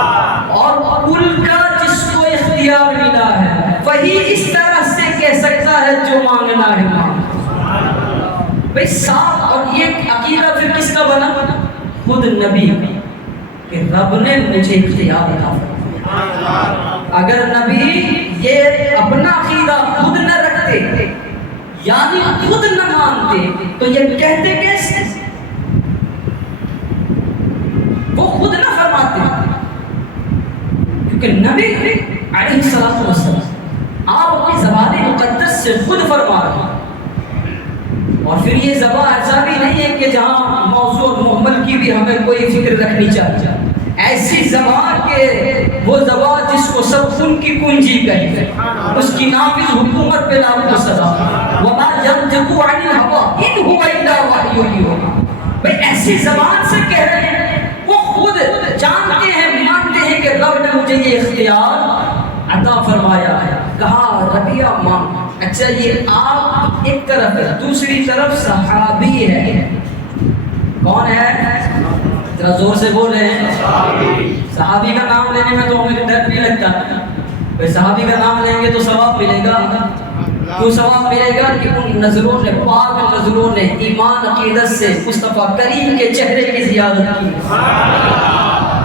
اور کل کا جس کو اختیار ملا ہے وہی اس طرح سے کہہ سکتا ہے جو مانگنا ہے مانگنا. بھائی صاحب, اور یہ عقیدہ پھر کس کا بنا؟ خود نبی کہ رب نے مجھے اختیار عطا فرمایا. اگر نبی یہ اپنا عقیدہ خود نہ رکھتے یعنی خود نہ مانتے تو یہ کہتے کیسے؟ وہ خود نہ فرماتے, کیونکہ نبی علیہ الصلوۃ والسلام آپ اپنی زبان مقدس سے خود فرما رہے ہیں. اور پھر یہ زبان ایسا بھی نہیں ہے کہ جہاں موضوع محمل کی بھی ہمیں کوئی فکر رکھنی چاہیے. ایسی زبان کے وہ زبان جس کو سب ان کی کنجی کہتے ہیں, اس کی نافذ حکومت پہ لاکھوں سلام. وما ينطق عن الهوى ان هو الا وحی یوحی. بھائی ایسی زبان سے کہہ رہے ہیں, وہ خود جانتے ہیں مانتے ہیں کہ رب نے مجھے یہ اختیار عطا فرمایا ہے. کہا ربیہ مانگ. اچھا یہ آپ ایک طرف ہے, دوسری طرف صحابی ہے. کون ہے؟ ذرا زور سے بول رہے ہیں. صحابی کا نام لینے میں تو ہمیں ڈر بھی لگتا ہے. بھائی صحابی کا نام لیں گے تو ثواب ملے گا. کیوں ثواب ملے گا؟ کہ ان نظروں نے, پاک نظروں نے ایمان عقیدت سے مصطفیٰ کریم کے چہرے کی زیادت کی.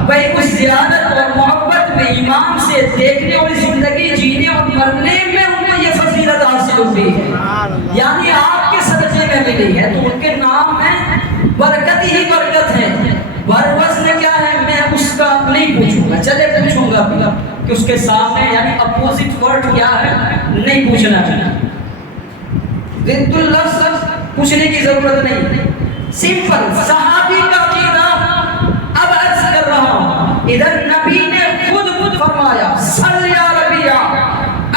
بھائی اس زیادت اور محبت میں ایمان سے دیکھنے اور زندگی جینے اور مرنے میں ان کو یہ فضیلت حاصل ہوئی ہے, یعنی آپ کے صدقے میں ملی ہے. تو ان کے نام میں برکت ہی برکت ہے. وزن کیا ہے میں اس کا نہیں پوچھوں گا, چلے پوچھوں گا کہ اس کے سامنے یعنی اپوزٹ ورڈ کیا ہے نہیں پوچھنا چاہیے. ضد اللفظ پوچھنے کی ضرورت نہیں. سمپل صحابی کا عقیدہ اب عرض کر رہا ہوں. ادھر نبی نے خود فرمایا صلی یا ربیہ,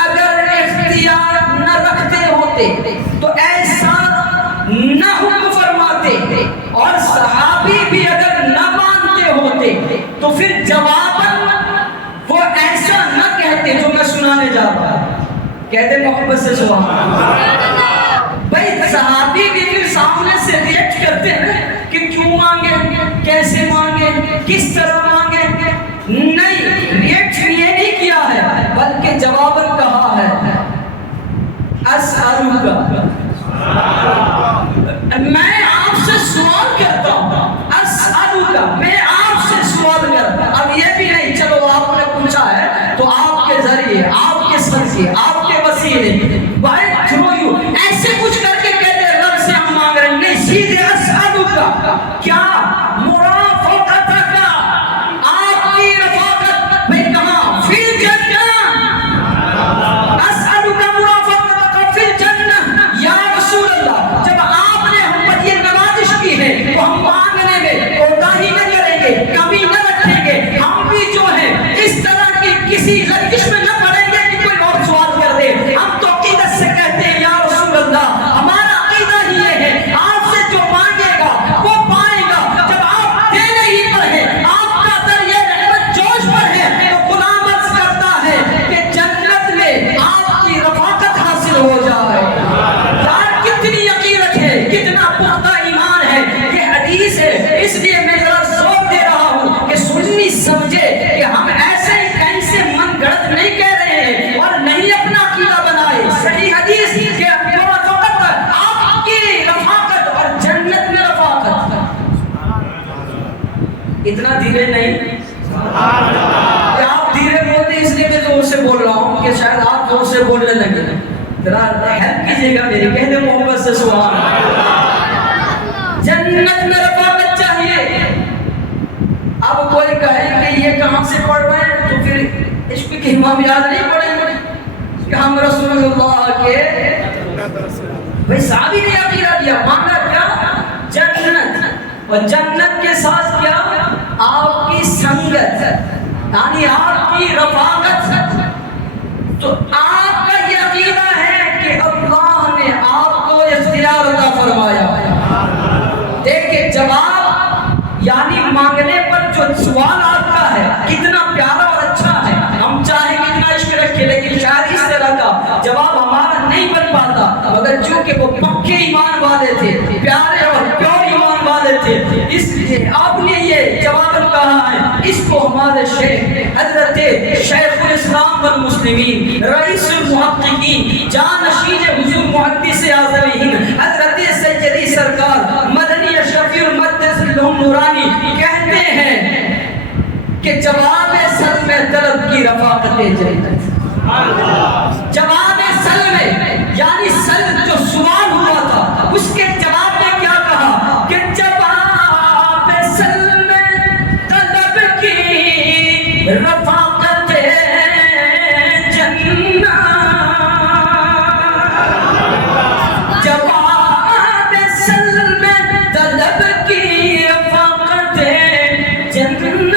اگر اختیار نہ رکھتے ہوتے تو ایسا نہ حکم فرماتے, اور صحابی بھی اگر نہ مانتے ہوتے تو پھر جواباً وہ ایسا نہ کہتے جو میں سنانے جا رہا ہوں. کہتے محبت سے سبحان اللہ. بھائی صحابی بھی پھر سامنے سے ریئیکٹ کرتے ہیں کہ کیوں مانگے, کیسے مانگے, کس طرح مانگے. نہیں, ریئیکٹ یہ نہیں کیا ہے بلکہ جواباً کہا ہے اسألک, میں آپ سے سوال کرتا ہوں. اسألک, میں آپ سے سوال کرتا ہوں. اب یہ بھی نہیں چلو آپ نے پوچھا ہے تو آپ کے ذریعے, آپ کے صدقے, آپ کے وسیلے بھائی تھرو یو ایسے کچھ کر کے کہتے ہیں رب سے ہم مانگ رہے ہیں. نہیں, سیدھے اسألک, کیا مرافقت کا, آپ کی رفاقت. بھائی کہاں؟ فی الجنہ. اسألک مرافقت کا فی الجنہ. یا رسول اللہ, جب آپ نے ہم پر یہ نوازش کی ہے تو ہم مانگنے میں کوتاہی نہ کریں گے, کمی نہ رکھیں گے. ہم بھی جو ہے اس طرح کی کسی لغزش میں نہ پڑیں گے کہ کوئی اور سوال کر دے. ہم تو عقیدت سے کہتے ہیں یا رسول اللہ, ہمارا عقیدہ ہی یہ ہے آپ سے جو مانگے گا وہ پائے گا. جب آپ دینے ہی پر ہے, آپ کا در یہ رحمت جوش پر ہے, تو غلام عرض کرتا ہے کہ جنت میں آپ کی رفاقت حاصل ہو جائے. یار کتنی عقیدت ہے, کتنا پختہ ایمان ہے. یہ حدیث ہے, اس لیے میں ذرا زور دے رہا ہوں کہ سنی سمجھے کہ ہم ایسے ہی کہیں سے من گڑت نہیں کہہ رہے ہیں اور نہیں اپنا عقیدہ بنائے. صحیح حدیث کہ رفاقت, آپ کی رفاقت اور جنت میں رفاقت. اتنا دھیرے نہیں, آپ دھیرے بولتے اس لیے میں زور سے بول رہا ہوں کہ شاید آپ زور سے بولنے لگے. ذرا ہیلپ کیجیے گا میری, کہہ دے محبت سے سبحان اللہ. جنت میں رفاقت چاہیے. اب کوئی کہے کہ یہ کہاں سے پڑھ رہے ہیں تو پھر عشق کی امام یاد نہیں پڑیں گے. کہ ہم رسول اللہ کے بھائی صحابی نے عقیدہ دیا، مانگا کیا؟ جنت، اور جنت کے ساتھ کیا؟ آپ کی سنگت، یعنی آپ کی رفاقت۔ تو آپ کا یہ عقیدہ ہے کہ اللہ نے آپ کو اختیار عطا فرمایا۔ دیکھیں جواب یعنی مانگنے پر جو سوال آپ کا ہے کتنا پیارا اور اچھا ہے، ہم چاہیں کتنا عشق رکھے، لیکن شاید اس طرح کا جواب ہمارا نہیں بن پاتا، مگر چونکہ وہ پکے ایمان والے تھے، پیارے اور پیور ایمان والے تھے، اس لیے آپ نے یہ جواب کہا ہے۔ اس کو ہمارے شیخ حضرت شیخ الاسلام والمسلمین، رئیس المحققین، جانشین حضور محدث اعظم ہند حضرت سیدی سرکار مدنی اشرفی المقدس نورانی کہتے ہیں کہ جواب سلم طلب کی رفاقت جنت۔ جواب سلم یعنی سلم جو سوال ہوا تھا اس کے جواب میں کیا کہا کہ جواب سلم طلب کی رفاقت جنت، جواب سلم طلب کی رفاقت جنت،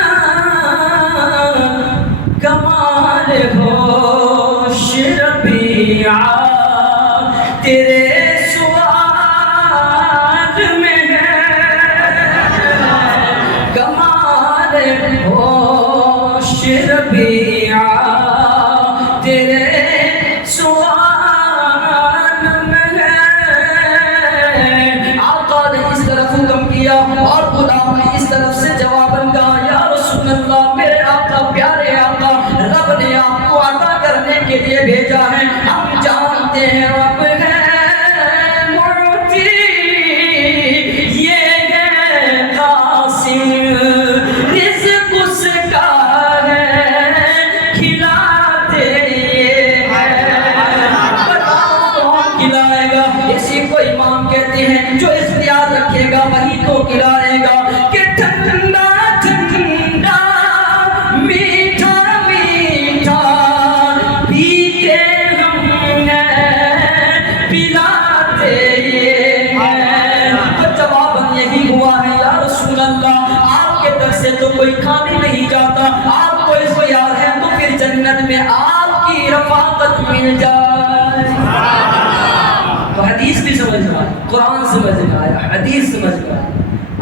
کمال ہوش ربیعہ تیرے سوال میں ہے، کمال ہوش ربیعہ تیرے سوال میں ہے۔ آقا نے اس طرف حکم کیا اور غلام نے اس طرف سے جواباً کہا، یا رسول اللہ، میرے آقا، پیارے آقا، رب نے آپ کو عطا کرنے کے لیے بھیجا ہے، ہم جانتے ہیں رب ہے معطی، یہ ہے قاسم، رزق اس کا ہے کھلاتے ہیں، بتاؤ کون کھلائے گا؟ اسی کو امام کہتے ہیں جو اختیار رکھے گا وہی تو کھلائے گا، کہ ٹھنڈا ٹھنڈا میٹھا میٹھا پیتے ہم ہیں، پلاتے یہ ہیں۔ تو جواباً یہی ہوا ہے، یا رسول اللہ، آپ کے در سے تو کوئی کھانے نہیں جاتا، آپ کو اختیار ہے تو پھر جنت میں آپ کی رفاقت مل جائے۔ تو حدیث بھی سمجھ میں آیا، قرآن سمجھ میں آیا، حدیث سمجھ میں آیا۔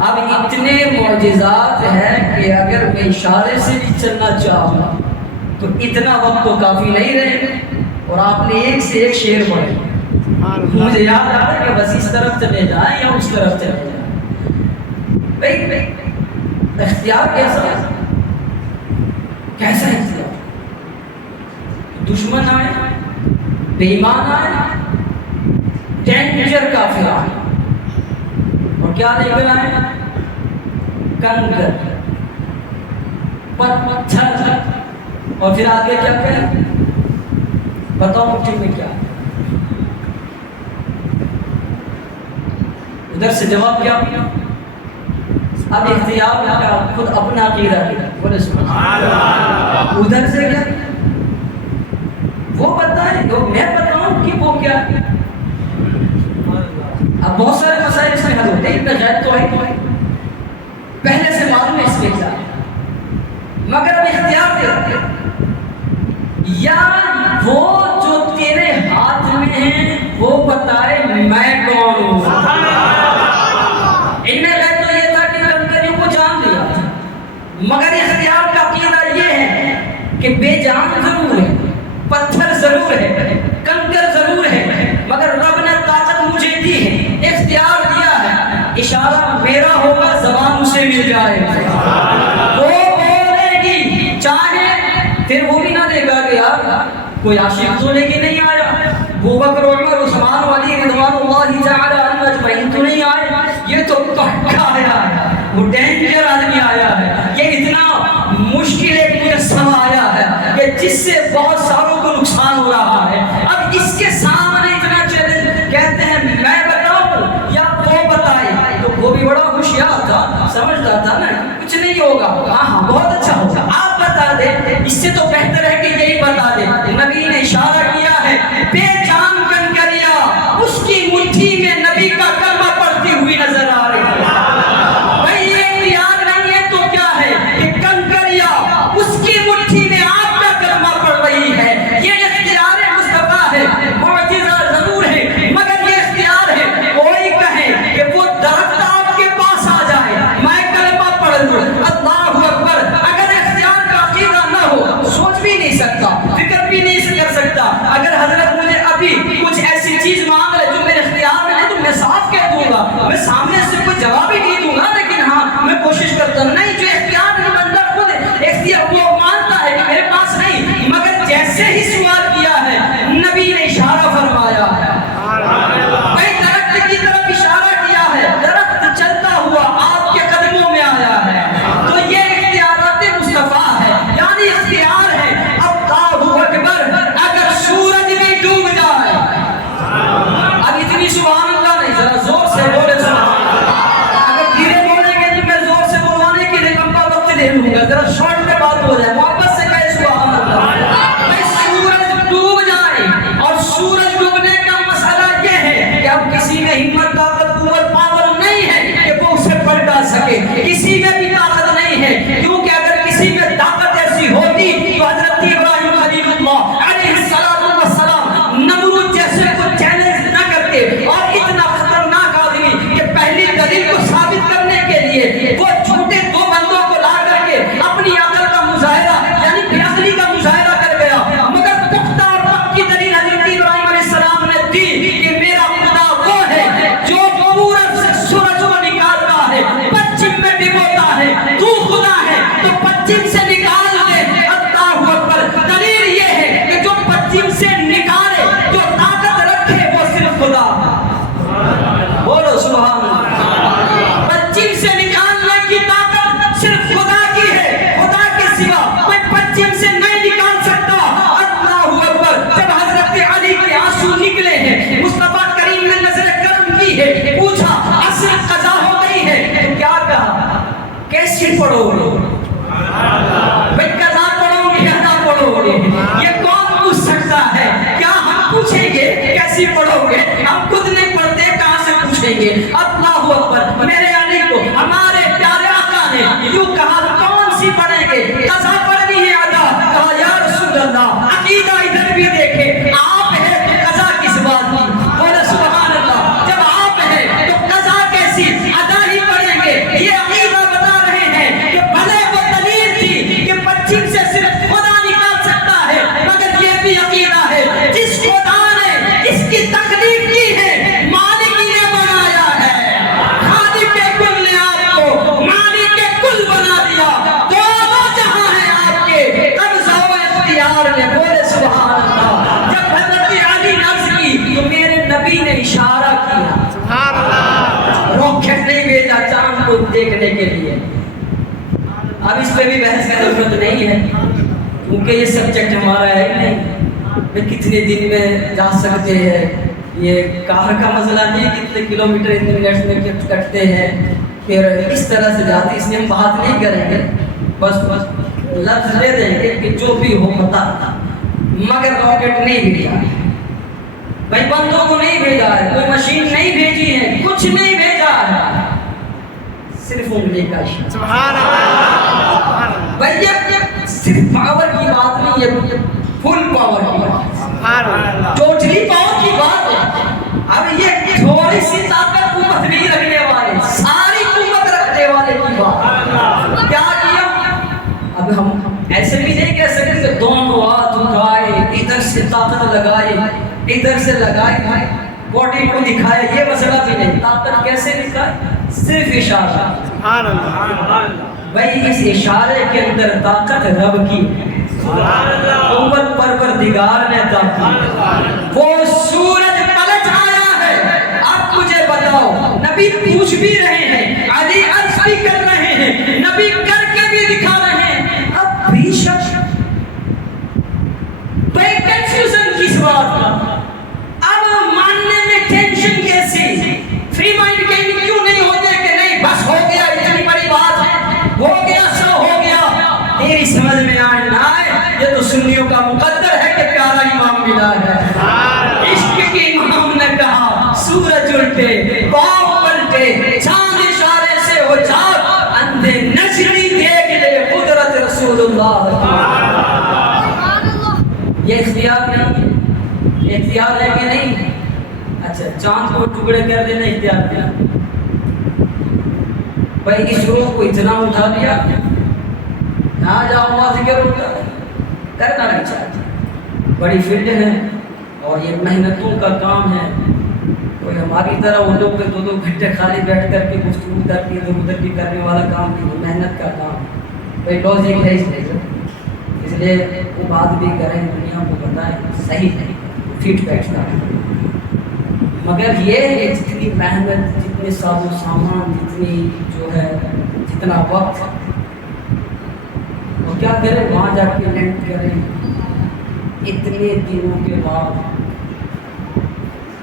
اب اتنے معجزات ہیں کہ اگر میں اشارے سے بھی چلنا چاہوں تو اتنا وقت تو کافی نہیں رہے، اور آپ نے ایک سے ایک شعر پڑھے، مجھے یاد آ رہا ہے کہ بس اس طرف چلے جائیں یا اس طرف چلے جائیں۔ بھائی اختیار کیسا ہے؟ کیسا اختیار؟ دشمن آئے، بے ایمان آئے، ڈینجر کافر آئے، اور کیا لے کر آئے؟ کنکر، پتھر، اور پھر آگے کیا کہیں؟ بتاؤ مٹھی میں کیا؟ ادھر سے جواب کیا؟ اب اختیار کا خود اپنا عقیدہ ہے، بولے سبحان اللہ۔ ادھر سے کیا؟ وہ بتائیں، میں بتاؤں کہ وہ کیا؟ اب بہت سارے مسائل اس میں حل ہوتے ہیں، اتنا غیب تو ہے پہلے سے معلوم ہے اس میں کیا ہے، مگر اب اختیار دے یا وہ جو تیرے ہاتھ میں ہے وہ بتائے میں کون ہوں۔ ان میں غیب تو یہ تھا کہ کنکریوں کو جان لیا تھا، مگر اختیار کا عقیدہ یہ ہے کہ بے جان ضرور ہے، پتھر ضرور ہے، کنکر ضرور ہے، مگر رب نے طاقت مجھے دی ہے، اختیار دیا ہے، اشارہ میرا ہوگا، زبان اسے مل جائے، وہ بولے گی چاہے، پھر وہ بھی نہ دیکھا کہ یار کوئی عاشق تو لے کے نہیں آیا، ابو بکر عمر عثمان علی رضوان اللہ تعالی عنہم اجمعین تو نہیں آئے، یہ تو پکا آیا ہے، وہ ڈینجر آدمی آیا ہے، یہ اتنا مشکل ایک مجسمہ آیا ہے کہ جس سے بہت ساروں کو نقصان ہو رہا ہے۔ اب اس کے سامنے اتنا چیلنج، کہتے ہیں میں بتاؤں یا وہ بتائے، تو وہ بھی بڑا ہوشیار تھا، سمجھتا تھا نا کچھ نہیں ہوگا، ہاں بہت اچھا ہوگا، آپ بتا دیں، اس سے تو بہتر ہے کہ یہی بتا دیں۔ نبی نے اشارہ کیا ہے کوشش کرتا ہوں. نہیں, جو اختیار نہیں بندہ خود اختیار وہ مانتا ہے کہ میرے پاس نہیں, مگر جیسے ہی سوال کیا ہے نبی نے اشارہ فرمایا ہے. بھائی درخت کی طرف اشارہ کیا ہے, درخت چلتا ہوا آپ کے قدموں میں آیا ہے. تو یہ اختیارات مصطفیٰ ہے, یعنی اختیار ہے. اللہ اکبر, اگر سورج بھی ڈوب جائے, اب اتنی سبحان اللہ نہیں, ذرا زور سے بولے سبحان اللہ. اگر دھیرے بولیں گے تو میں زور سے بلوانے کے لیے لمبا وقت لے لوں گا, ذرا شارٹ میں بات ہو جائے, محبت سے کہے سبحان اللہ. بھائی سورج ڈوب جائے, اور سورج ڈوبنے کا مسئلہ یہ ہے کہ اب کسی میں ہمت طاقت قوت پاور نہیں ہے کہ وہ اسے پلٹا سکے, کسی میں بھی طاقت نہیں ہے, کیونکہ اگر کسی میں طاقت ایسی ہوتی تو حضرت ابراہیم خلیل اللہ علیہ السلام نمرود جیسے کو چیلنج نہ کرتے, اور اتنا خطرناک آدمی کہ پہلی دلیل کو ثابت کرنے کے لیے وہ چھوٹے دو بندوں کو لا کر کے اپنی عقل کا مظاہرہ یعنی بے عقلی کا مظاہرہ کر گیا, مگر پختہ اور پکی دلیل حضرت ابراہیم علیہ السلام نے دی کہ میرا خدا وہ ہے جو پورب سے سورج کو نکالتا ہے, پچھم میں ڈبوتا ہے, تو خدا ہے تو پچھم سے نکال دے. اللہ اکبر, دلیل یہ ہے کہ جو پچھم سے نکالے, جو طاقت رکھے وہ صرف خدا. بولو سبحان اللہ. پچھم سے نکالنے کی طاقت صرف خدا کی ہے, خدا کے سوا کوئی پچھم سے نہیں نکال سکتا. اللہ اکبر, جب حضرت علی کے آنسو نکلے ہیں, مصطفیٰ کریم نے نظر کرم کی ہے, پوچھا عصر قضا ہو گئی ہے, تو کیا کہا, کیسے پڑھو گے, بھائی قضا پڑھو گے ادا پڑھو گے, یہ کون پوچھ سکتا ہے؟ کیا ہم پوچھیں گے کیسی پڑھو گے, ہم خود نہیں پڑھتے کہاں سے پوچھیں گے. اللہ اکبر, میرے علی کو ہمارے پیارے آقا نے یوں کہا, کون سی پڑھیں گے, قضا پڑھنی ہے ادا. کہا یا رسول اللہ عقیدہ ادھر بھی دیکھے, آپ ہے تو قضا کس بات کی. بولے سبحان اللہ, جب آپ ہے تو قضا کیسی, ادا ہی پڑھیں گے. یہ عقیدہ بتا رہے ہیں کہ بھلے وہ دلیل تھی کہ پچھم سے صرف خدا نکال سکتا ہے, مگر یہ بھی عقیدہ ہے جس خدا نے اس کی تخلیق کی ہے, مالک ہی نے بنایا ہے, خالق کے کل نے آپ کو مالک کے کل بنا دیا. دونوں جہاں ہیں آپ کے قبضہ و اختیار میں. بولے سبحان اللہ. جب حضرت علی نے عرض کی تو میرے نبی نے اشارہ کیا, سبحان اللہ. راکٹ نہیں بھیجا چاند کو دیکھنے کے لیے. اب اس پہ بھی بحث کی ضرورت نہیں ہے, کیونکہ یہ سبجیکٹ ہمارا ہے ہی نہیں. کتنے دن میں جا سکتے ہیں, یہ کار کا مسئلہ نہیں, کتنے کلومیٹر اتنے منٹ میں کٹتے ہیں, پھر اس طرح سے جاتے, اس لیے ہم بات نہیں کریں گے, بس لفظ لے دیں گے کہ جو بھی ہو پتا. مگر راکٹ نہیں بھیجا, بھائی بندوں کو نہیں بھیجا ہے, کوئی مشین نہیں بھیجی ہے, کچھ نہیں بھیجا ہے, صرف انگلی کا اشارہ. سبحان اللہ. بھائی یہ صرف پاور کی بات نہیں, یہ فل پاور کی بات ہے, سبحان اللہ. ٹوٹلی پاور کی بات ہے. اب یہ تھوڑی سی طاقت قوت نہیں رکھنے والے, ساری قوت رکھنے والے کی بات. کیا کیا, اب ہم ایسے بھی نہیں کہہ سکتے کہ دونوں ہاتھ اٹھائے, ادھر سے طاقت لگائے, ادھر سے لگائے, باڈی کو دکھائے, یہ مسئلہ بھی نہیں. طاقت کیسے دکھائے, صرف اشارہ. سبحان اللہ. بھائی اس اشارے کے اندر طاقت رب کی, قوت پروردگار نے عطا کی. وہ سورج پلٹ آیا ہے. اب مجھے بتاؤ, نبی پوچھ بھی رہے ہیں, علی عرض بھی کر رہے ہیں, نبی کر کے بھی دکھا رہے ہیں, اب بھی شک بھائی کنفیوژن کس بات کا, اب ماننے میں ٹینشن کیسی, فری مائنڈ کے کیوں نہیں ہوتے کہ نہیں بس ہو گیا, اتنی بڑی بات ہے, ہو گیا سو ہو گیا. تیری سمجھ میں آئے نہ آئے, یہ تو سنیوں کا مقدر ہے کہ پیارا امام ملا ہے. عشق کے امام نے کہا سورج الٹے, پاؤں پلٹے, چاند اشارے سے ہو جاگ, اندھے نظری دیکھ لے قدرت رسول اللہ. یہ اختیار نہیں ہے, اختیار ہے کہ نہیں. اچھا چاند کو ٹکڑے کر دینا اختیار کیا, بھائی اس روح کو اتنا اٹھا دیا, یہاں جاؤ وہاں ذکر ہوتا ہے, کرنا نہیں چاہتے. بڑی فیلڈ ہے اور یہ محنتوں کا کام ہے, کوئی ہماری طرح اردو پہ 2 گھنٹے خالی بیٹھ کر کے گفتگو کر کے ادھر ادھر کی کرنے والا کام نہیں ہے، محنت کا کام کوئی لاجک ہے اس لیے وہ بات بھی کریں، دنیا کو بتائیں صحیح نہیں فیڈ بیک کا، مگر یہ کہ جتنی محنت، جتنے ساز و سامان، جتنی جو ہے جتنا وقت، وہ کیا کریں وہاں جا کے لینڈ کریں اتنے دنوں کے بعد۔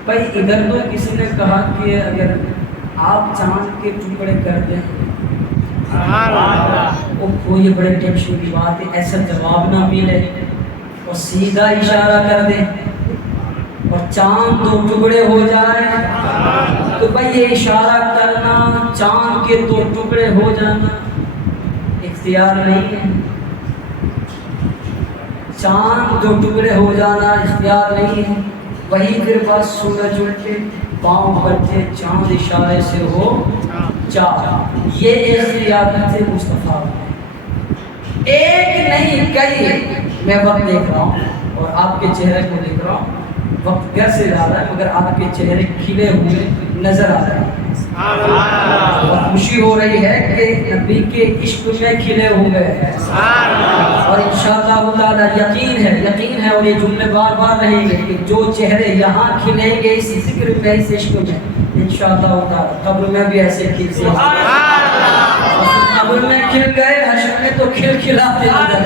بھائی ادھر تو کسی نے کہا کہ اگر آپ چاند کے ٹکڑے کر دیں، وہ یہ بڑے ٹینشن کی بات ہے، ایسا جواب نہ ملے اور سیدھا اشارہ کر دیں اور چاند 2 ٹکڑے ہو جائیں، تو بھائی یہ اشارہ کرنا، چاند کے 2 ٹکڑے ہو جانا اختیار نہیں ہے، چاند 2 ٹکڑے ہو جانا اختیار نہیں ہے، وہی پھر بس سورج اٹھے، پاؤں بچے، چاند اشارے سے ہو 4، یہ اختیارات مصطفیٰ، ایک نہیں کئی۔ میں وقت دیکھ رہا ہوں اور آپ کے چہرے کو دیکھ رہا ہوں، وقت گھر سے جا رہا ہے مگر آپ کے چہرے کھلے ہوئے نظر آ رہے ہیں، اور خوشی ہو رہی ہے کہ نبی کے عشق میں کھلے ہوئے ہیں، اور انشاءاللہ تعالی یقین ہے اور یہ جملے بار بار رہیں گے کہ جو چہرے یہاں کھلیں گے اس ذکر میں، اس عشق میں، انشاءاللہ تعالی قبر میں بھی ایسے کھلتے ہیں، قبر میں کھل گئے، حشر میں تو کھلاتے نظر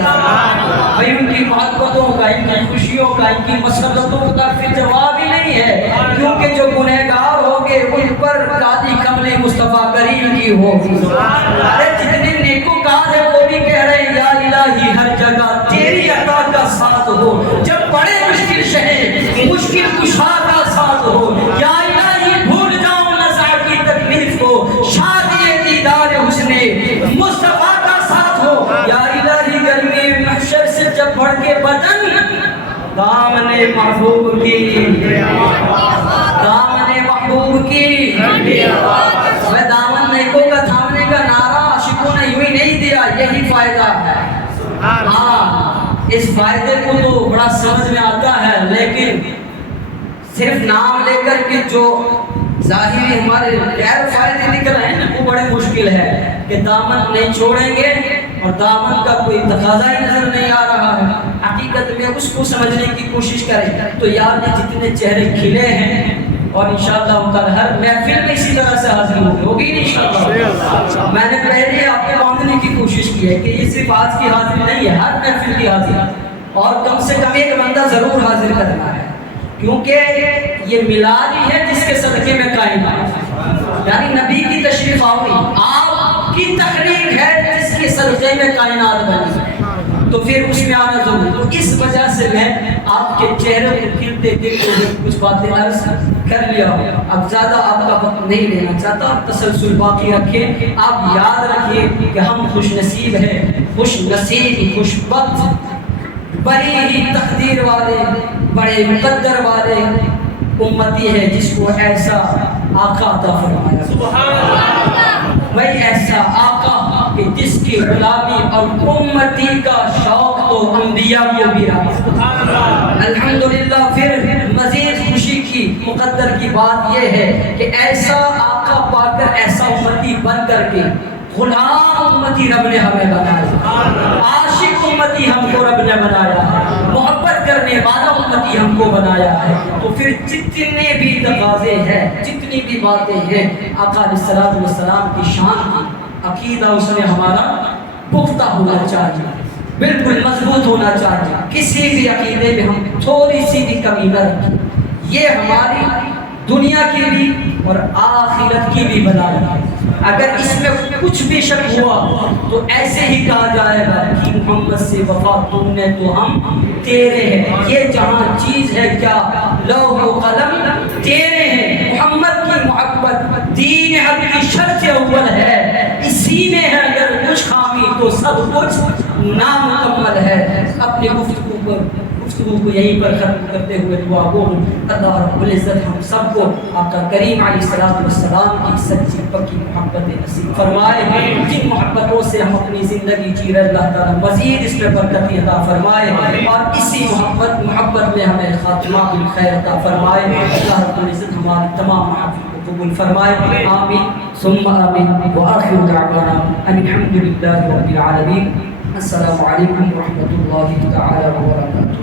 بھائی ان کی محبتوں کا، ان کی خوشیوں کا، ان کی مسرتوں کا پھر جواب ہی نہیں ہے، کیونکہ جو گنہگار ہوگے ان پر قاضی کملی مصطفیٰ کریم کی ہوگی۔ ارے جتنے نیکوکار ہیں وہ بھی کہہ رہے ہیں یا الہی ہر جگہ تیری عطا کا ساتھ ہو، جب بڑے مشکل شہر مشکل کشا کا ساتھ ہو، یا الہی بھول جاؤں نزع کی تکلیف کو، شادی دیدار حسن مصطفیٰ کا ساتھ ہو، یا الہی گرمی محشر سے جب بڑھ کے بدن دامن محبوب کی، دامن محبوب کی، میں دامن نیکوں کا تھامنے کا نعرہ عاشقوں نے یوں ہی نہیں دیا، یہی فائدہ ہے۔ ہاں اس فائدے کو تو بڑا سمجھ میں آتا ہے، لیکن صرف نام لے کر کے جو ظاہری ہمارے غیر فائدے نکل رہے ہیں وہ بڑے مشکل ہے کہ دامن نہیں چھوڑیں گے اور دامن کا کوئی تقاضا ہی نظر نہیں آ رہا ہے، حقیقت میں اس کو سمجھنے کی کوشش کریں تو یار یہ جتنے چہرے کھلے ہیں، اور انشاءاللہ تعالی ہر محفل میں اسی طرح سے حاضر ہوگی انشاءاللہ۔ میں نے پہلے آپ کو باندھنے کی کوشش کی ہے کہ یہ صرف آج کی حاضری نہیں ہے، ہر محفل کی حاضری، اور کم سے کم ایک بندہ ضرور حاضر کرنا ہے، کیونکہ یہ میلاد ہی ہے جس کے صدقے میں کائنات، یعنی نبی کی تشریف آوری آپ کی تقریر ہے جس کے صدقے میں کائنات بنی، تو پھر اس میں آنا ضروری، تو اس وجہ سے میں آپ کے چہرے کو کھلتے دیکھتے ہوئے کچھ باتیں عرض کر لیا ہوں۔ اب زیادہ آپ کا وقت نہیں لینا چاہتا، آپ تسلسل باقی رکھیں، آپ یاد رکھیے کہ ہم خوش نصیب ہیں، خوش نصیب، خوش بخت، بڑی ہی تقدیر والے، بڑے مقدر والے امتی ہے جس کو ایسا آقا عطا فرمایا، سبحان اللہ، وہی ایسا آقا کہ جس کی غلامی اور امتی کا شوق تو انبیاء کو بھی رہا۔ الحمدللہ پھر مزید خوشی کی مقدر کی بات یہ ہے کہ ایسا آقا پا کر، ایسا امتی بن کر کے غلام امتی رب نے ہمیں بنایا، عاشق امتی ہم کو رب نے بنایا ہے، محبت کرنے والا امتی ہم کو بنایا ہے، تو پھر جتنے بھی تقاضے ہیں، جتنی بھی باتیں ہیں آقا علیہ السلام کی شان کی، عقیدہ اس میں ہمارا پختہ ہونا چاہیے، بالکل مضبوط ہونا چاہیے، کسی بھی عقیدے میں ہم تھوڑی سی بھی کمی نہ رکھیں، یہ ہماری دنیا کی بھی اور آخرت کی بھی بھلائی ہے۔ اگر اس میں کچھ بھی شک ہوا تو ایسے ہی کہا جائے گا کہ محمد سے وفا تم نے تو ہم تیرے ہیں، یہ جہاں چیز ہے کیا لوح و قلم تیرے ہیں، محمد کی محبت دین حق کی شرط اول ہے، اسی میں ہے اگر کچھ خامی تو سب کچھ نامکمل ہے۔ اپنے گفتگو گفتگو کو یہیں پر ختم کرتے ہوئے دعا گو ہوں اللہ رب العزت ہم سب کو آقا کریم علیہ الصلوۃ والسلام کی سچی پکی محبت نصیب فرمائے. جن محبتوں سے ہم اپنی زندگی جی رہے اللہ تعالیٰ مزید اس پہ برکت عطا فرمائے اور اسی محبت میں ہمیں خاتمہ بالخیر عطا فرمائے. اللہ رب العزت ہماری تمام محبت کو قبول فرمائے. آمین ثم آمین وآخر دعوانا ان الحمد للہ رب العالمین. السلام علیکم ورحمۃ اللہ تعالی وبرکاتہ.